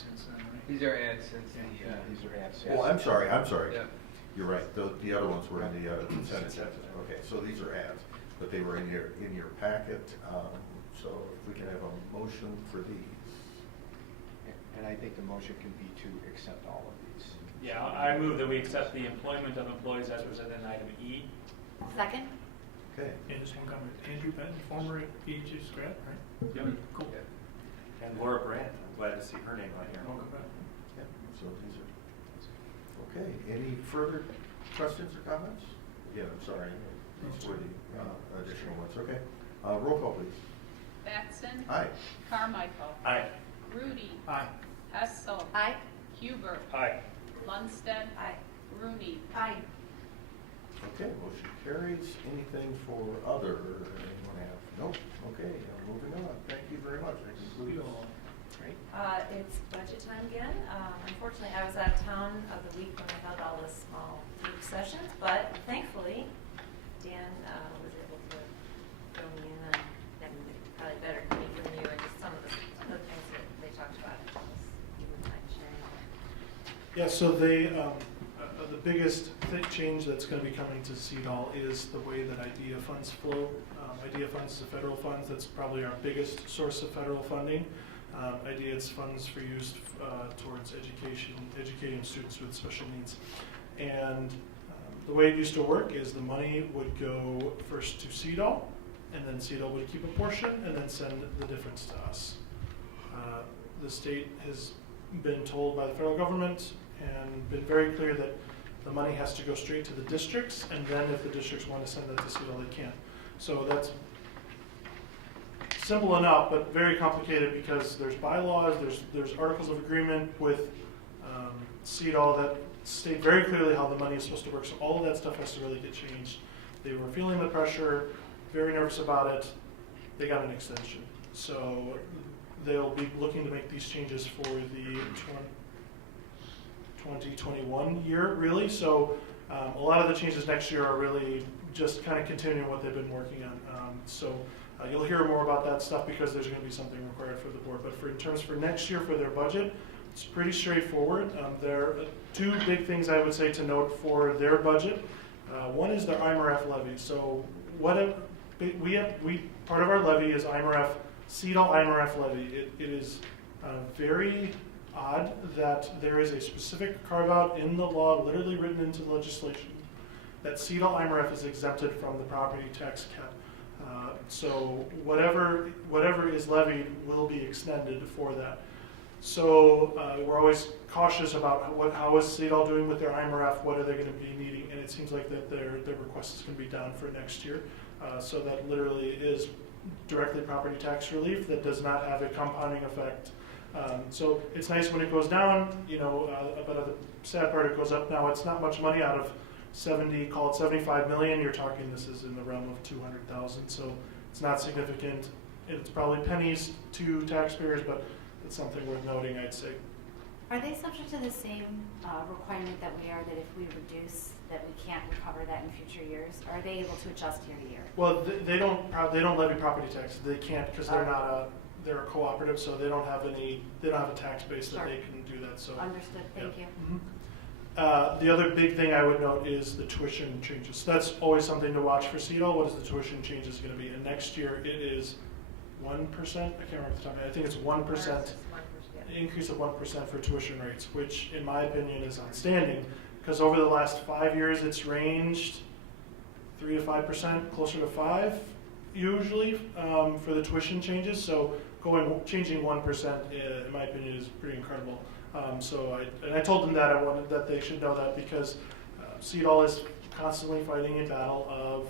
These are ads since these are ads. Oh, I'm sorry. Yep. You're right. The other ones were in the consent agenda. Okay, so these are ads, but they were in your packet. So if we can have a motion for these. And I think the motion can be to accept all of these. Yeah, I move that we accept the employment of employees as presented in item E. Second? Okay. And just one comment, Andrew Benton, former EHS grad, right? Yep. Cool. And Laura Brandt, I'm glad to see her name on here. Welcome back. Yeah, so these are, okay, any further questions or comments? Yeah, I'm sorry, these were the additional ones, okay. Roll call, please. Batson. Aye. Carmichael. Aye. Rudy. Aye. Hessel. Aye. Huber. Aye. Lundstedt. Aye. Rooney. Aye. Okay, motion carries. Anything for other, anyone have? Nope, okay, moving on. Thank you very much. That concludes. Great. It's budget time again. Unfortunately, I was out of town of the week when I held all the small group sessions, but thankfully, Dan was able to fill me in on probably better coming from you and just some of the things that they talked about. If you wouldn't mind sharing that. Yeah, so they, the biggest change that's going to be coming to CEDAL is the way that IDEA funds flow. IDEA funds is federal funds. That's probably our biggest source of federal funding. IDEA is funds for use towards educating students with special needs. And the way it used to work is the money would go first to CEDAL, and then CEDAL would keep a portion and then send the difference to us. The state has been told by the federal government and been very clear that the money has to go straight to the districts, and then if the districts want to send that to CEDAL, they can. So that's simple enough, but very complicated because there's bylaws, there's articles of agreement with CEDAL that state very clearly how the money is supposed to work. So all of that stuff has to really get changed. They were feeling the pressure, very nervous about it. They got an extension. So they'll be looking to make these changes for the 2021 year, really. So a lot of the changes next year are really just kind of continuing what they've been working on. You'll hear more about that stuff because there's going to be something required for the board. But in terms for next year for their budget, it's pretty straightforward. There are 2 big things I would say to note for their budget. One is their IMRF levy. So part of our levy is CEDAL IMRF levy. It is very odd that there is a specific carve-out in the law, literally written into the legislation, that CEDAL IMRF is exempted from the property tax cap. So whatever is levied will be extended for that. So we're always cautious about how is CEDAL doing with their IMRF, what are they going to be needing, and it seems like that their request is going to be down for next year. So that literally is directly property tax relief that does not have a compounding effect. So it's nice when it goes down, but the sad part, it goes up now. It's not much money out of 75 million. You're talking this is in the realm of 200,000. So it's not significant. It's probably pennies to taxpayers, but it's something worth noting, I'd say. Are they subject to the same requirement that we are, that if we reduce, that we can't recover that in future years? Or are they able to adjust year to year? Well, they don't levy property tax. They can't because they're a cooperative, so they don't have a tax base that they can do that. So understood. Thank you. Mm-hmm. The other big thing I would note is the tuition changes. That's always something to watch for CEDAL. What is the tuition changes going to be? And next year it is 1%. I can't remember the time. I think it's 1%. Increase of 1% for tuition rates, which in my opinion is outstanding, because over the last 5 years it's ranged 3 to 5%, closer to 5 usually for the tuition changes. So changing 1%, in my opinion, is pretty incredible. I told them that I wanted that they should know that because CEDAL is constantly fighting a battle of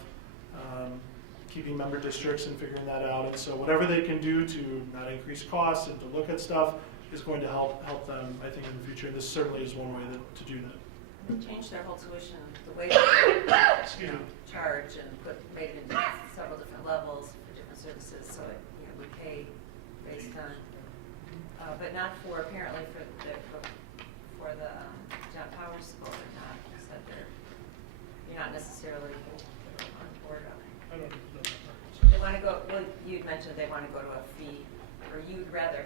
keeping member districts and figuring that out. And so whatever they can do to not increase costs and to look at stuff is going to help them, I think, in the future. And this certainly is one way to do that. They changed their whole tuition, the way they charge and made it into several different levels for different services. So we pay based on, but not for apparently for the John Powers School. They're not said you're not necessarily on board on it. I don't know. They want to go. Well, you'd mentioned they want to go to a fee, or we would rather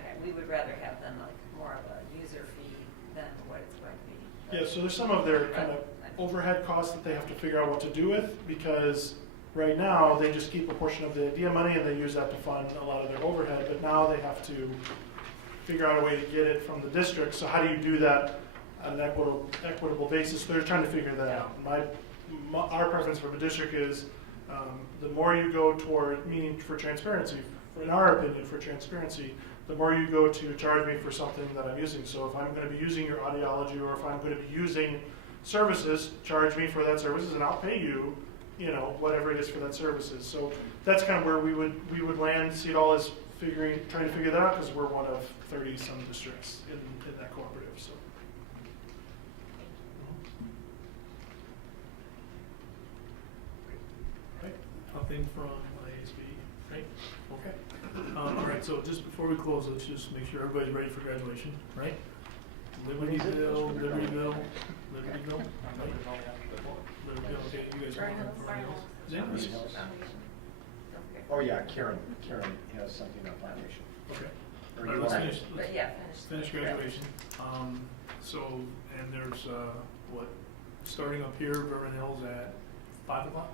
have them like more of a user fee than what it's going to be. Yeah, so there's some of their kind of overhead costs that they have to figure out what to do with, because right now they just keep a portion of the idea money and they use that to fund a lot of their overhead, but now they have to figure out a way to get it from the district. So how do you do that on an equitable basis? They're trying to figure that out. Our preference for the district is the more you go toward, meaning for transparency, in our opinion, for transparency, the more you go to charge me for something that I'm using. So if I'm going to be using your audiology, or if I'm going to be using services, charge me for that services, and I'll pay you, whatever it is for that services. So that's kind of where we would land. CEDAL is trying to figure that out because we're one of 30 some districts in that cooperative. So. Right. Nothing from ASB. Right. Okay. All right, so just before we close, let's just make sure everybody's ready for graduation, right? Libertyville, Libertyville. Right? Libertyville, okay, you guys are ready. Is that Oh yeah, Karen has something on foundation. okay. Or All you right, let's want- finish. But yeah, Finish graduation. And there's, starting up here, Beverly Hills at 5 o'clock?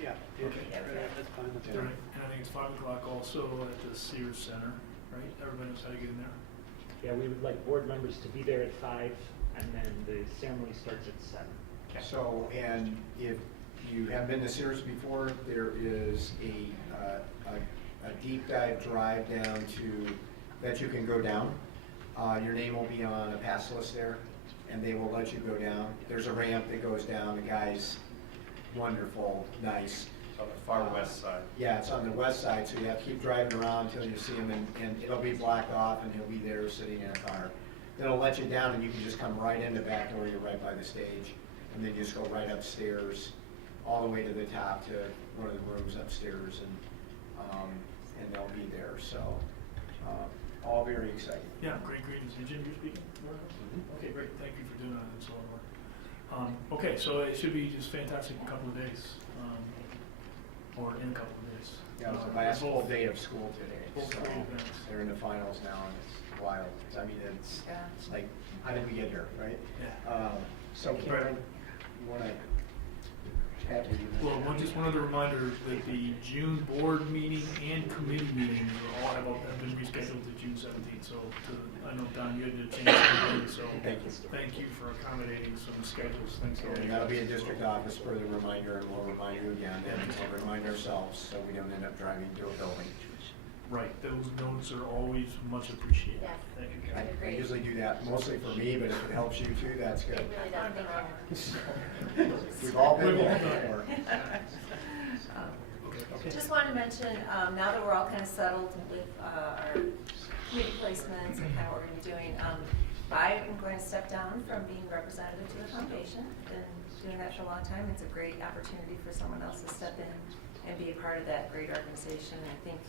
Yeah. Okay. That's fine. All right, and I think it's 5 o'clock also at the Sears Center, right? Everybody knows how to get in there? Yeah, we would like board members to be there at 5, and then the ceremony starts at 7. So, and if you have been to Sears before, there is a deep dive drive down to, that you can go down. Your name will be on a pass list there, and they will let you go down. There's a ramp that goes down. The guy's wonderful, nice. It's on the far west side. Yeah, it's on the west side, so you have to keep driving around until you see him, and it'll be blocked off, and he'll be there sitting in a car. Then it'll let you down, and you can just come right in the back door. You're right by the stage, and then you just go right upstairs, all the way to the top to one of the rooms upstairs, and they'll be there. So, all very exciting. Yeah, great. Is Jim, you're speaking? Okay, great. Thank you for doing that. It's a lot of work. Okay, so it should be just fantastic a couple of days, or in a couple of days. Yeah, it was the last full day of school today. Both So great events. they're in the finals now, and it's wild. I mean, it's like, how did we get here, right? Yeah. So Karen, you want to chat with you? Well, just one other reminder that the June board meeting and committee meetings are all have been rescheduled to June 17th. So I know, Don, you had to change something, so thank you for accommodating some schedules. Thanks. And that'll be a district office further reminder, and we'll remind you again, and we'll remind ourselves so we don't end up driving to a building. Right, those notes are always much appreciated. Yes. Thank you. I usually do that mostly for me, but if it helps you too, that's good. It really does. Thank you. We've all been there before. Just wanted to mention, now that we're all kind of settled with our committee placements and kind of what we're going to be doing, I am going to step down from being representative to the foundation. Been doing that for a long time. It's a great opportunity for someone else to step in and be a part of that great organization. I think,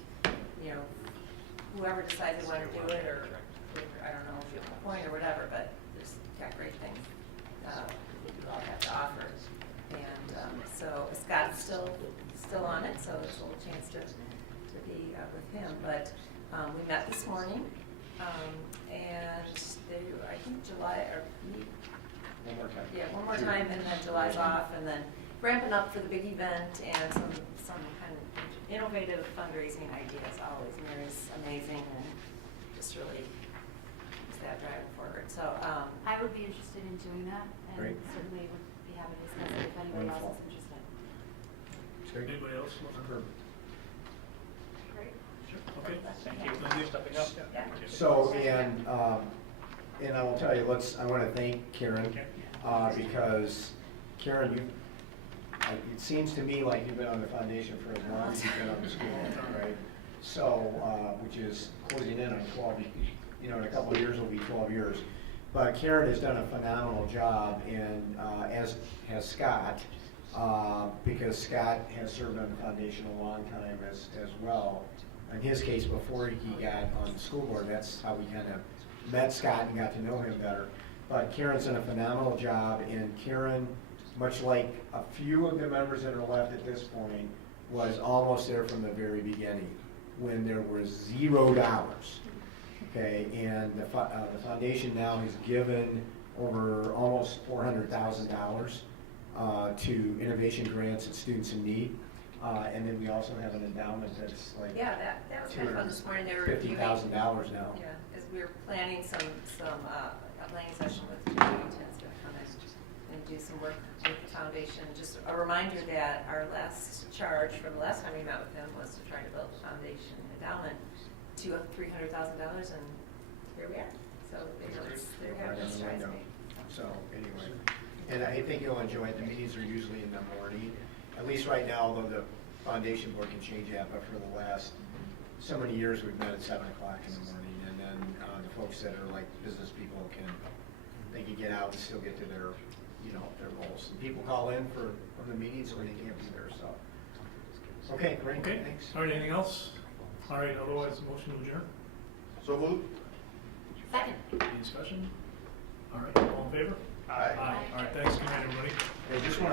whoever decides they want to do it, or I don't know if you have a point or whatever, but there's got great things we all have to offer. And so Scott's still on it, so it's a little chance to be with him. But we met this morning, and I think July, or One more time. yeah, one more time, and then July's off, and then ramping up for the big event and some kind of innovative fundraising ideas always. Mary's amazing and just really is that driving forward. So I would be interested in doing that, and Great. certainly would be happy to discuss it if anyone else is interested. Anybody else? Sure. Great. Sure. Okay, Thank you. Thank you. Stepping up. So, and I will tell you, I want to thank Karen, because Karen, it seems to me like you've been on the foundation for as long as you've been on the school, right? So, which is closing in on 12, in a couple of years will be 12 years. But Karen has done a phenomenal job, and as has Scott, because Scott has served on the foundation a long time as well. In his case, before he got on the school board, that's how we kind of met Scott and got to know him better. But Karen's done a phenomenal job, and Karen, much like a few of the members that are left at this point, was almost there from the very beginning, when there was $0. Okay, and the foundation now has given over almost $400,000 to innovation grants and students in need. And then we also have an endowment that's like that was kind of fun this morning. They were reviewing $50,000 now. Yeah, as we were planning a planning session with D128 to come and do some work with the foundation. Just a reminder that our last charge from the last time we met with them was to try to build the foundation endowment to $300,000, and here we are. So they're having strides made. So anyway, and I think you'll enjoy it. The meetings are usually in the morning, at least right now, although the foundation board can change that, but for the last so many years we've met at 7 o'clock in the morning, and then the folks that are like business people can get out and still get to their goals. And people call in from the meetings when they can't be there. So okay, great. Okay, Thanks. All right, anything else? All right, otherwise, motion to adjourn. So moved. Second. Any discussion? All right, all in favor? Aye. All right, thanks, good night, everybody. I just want to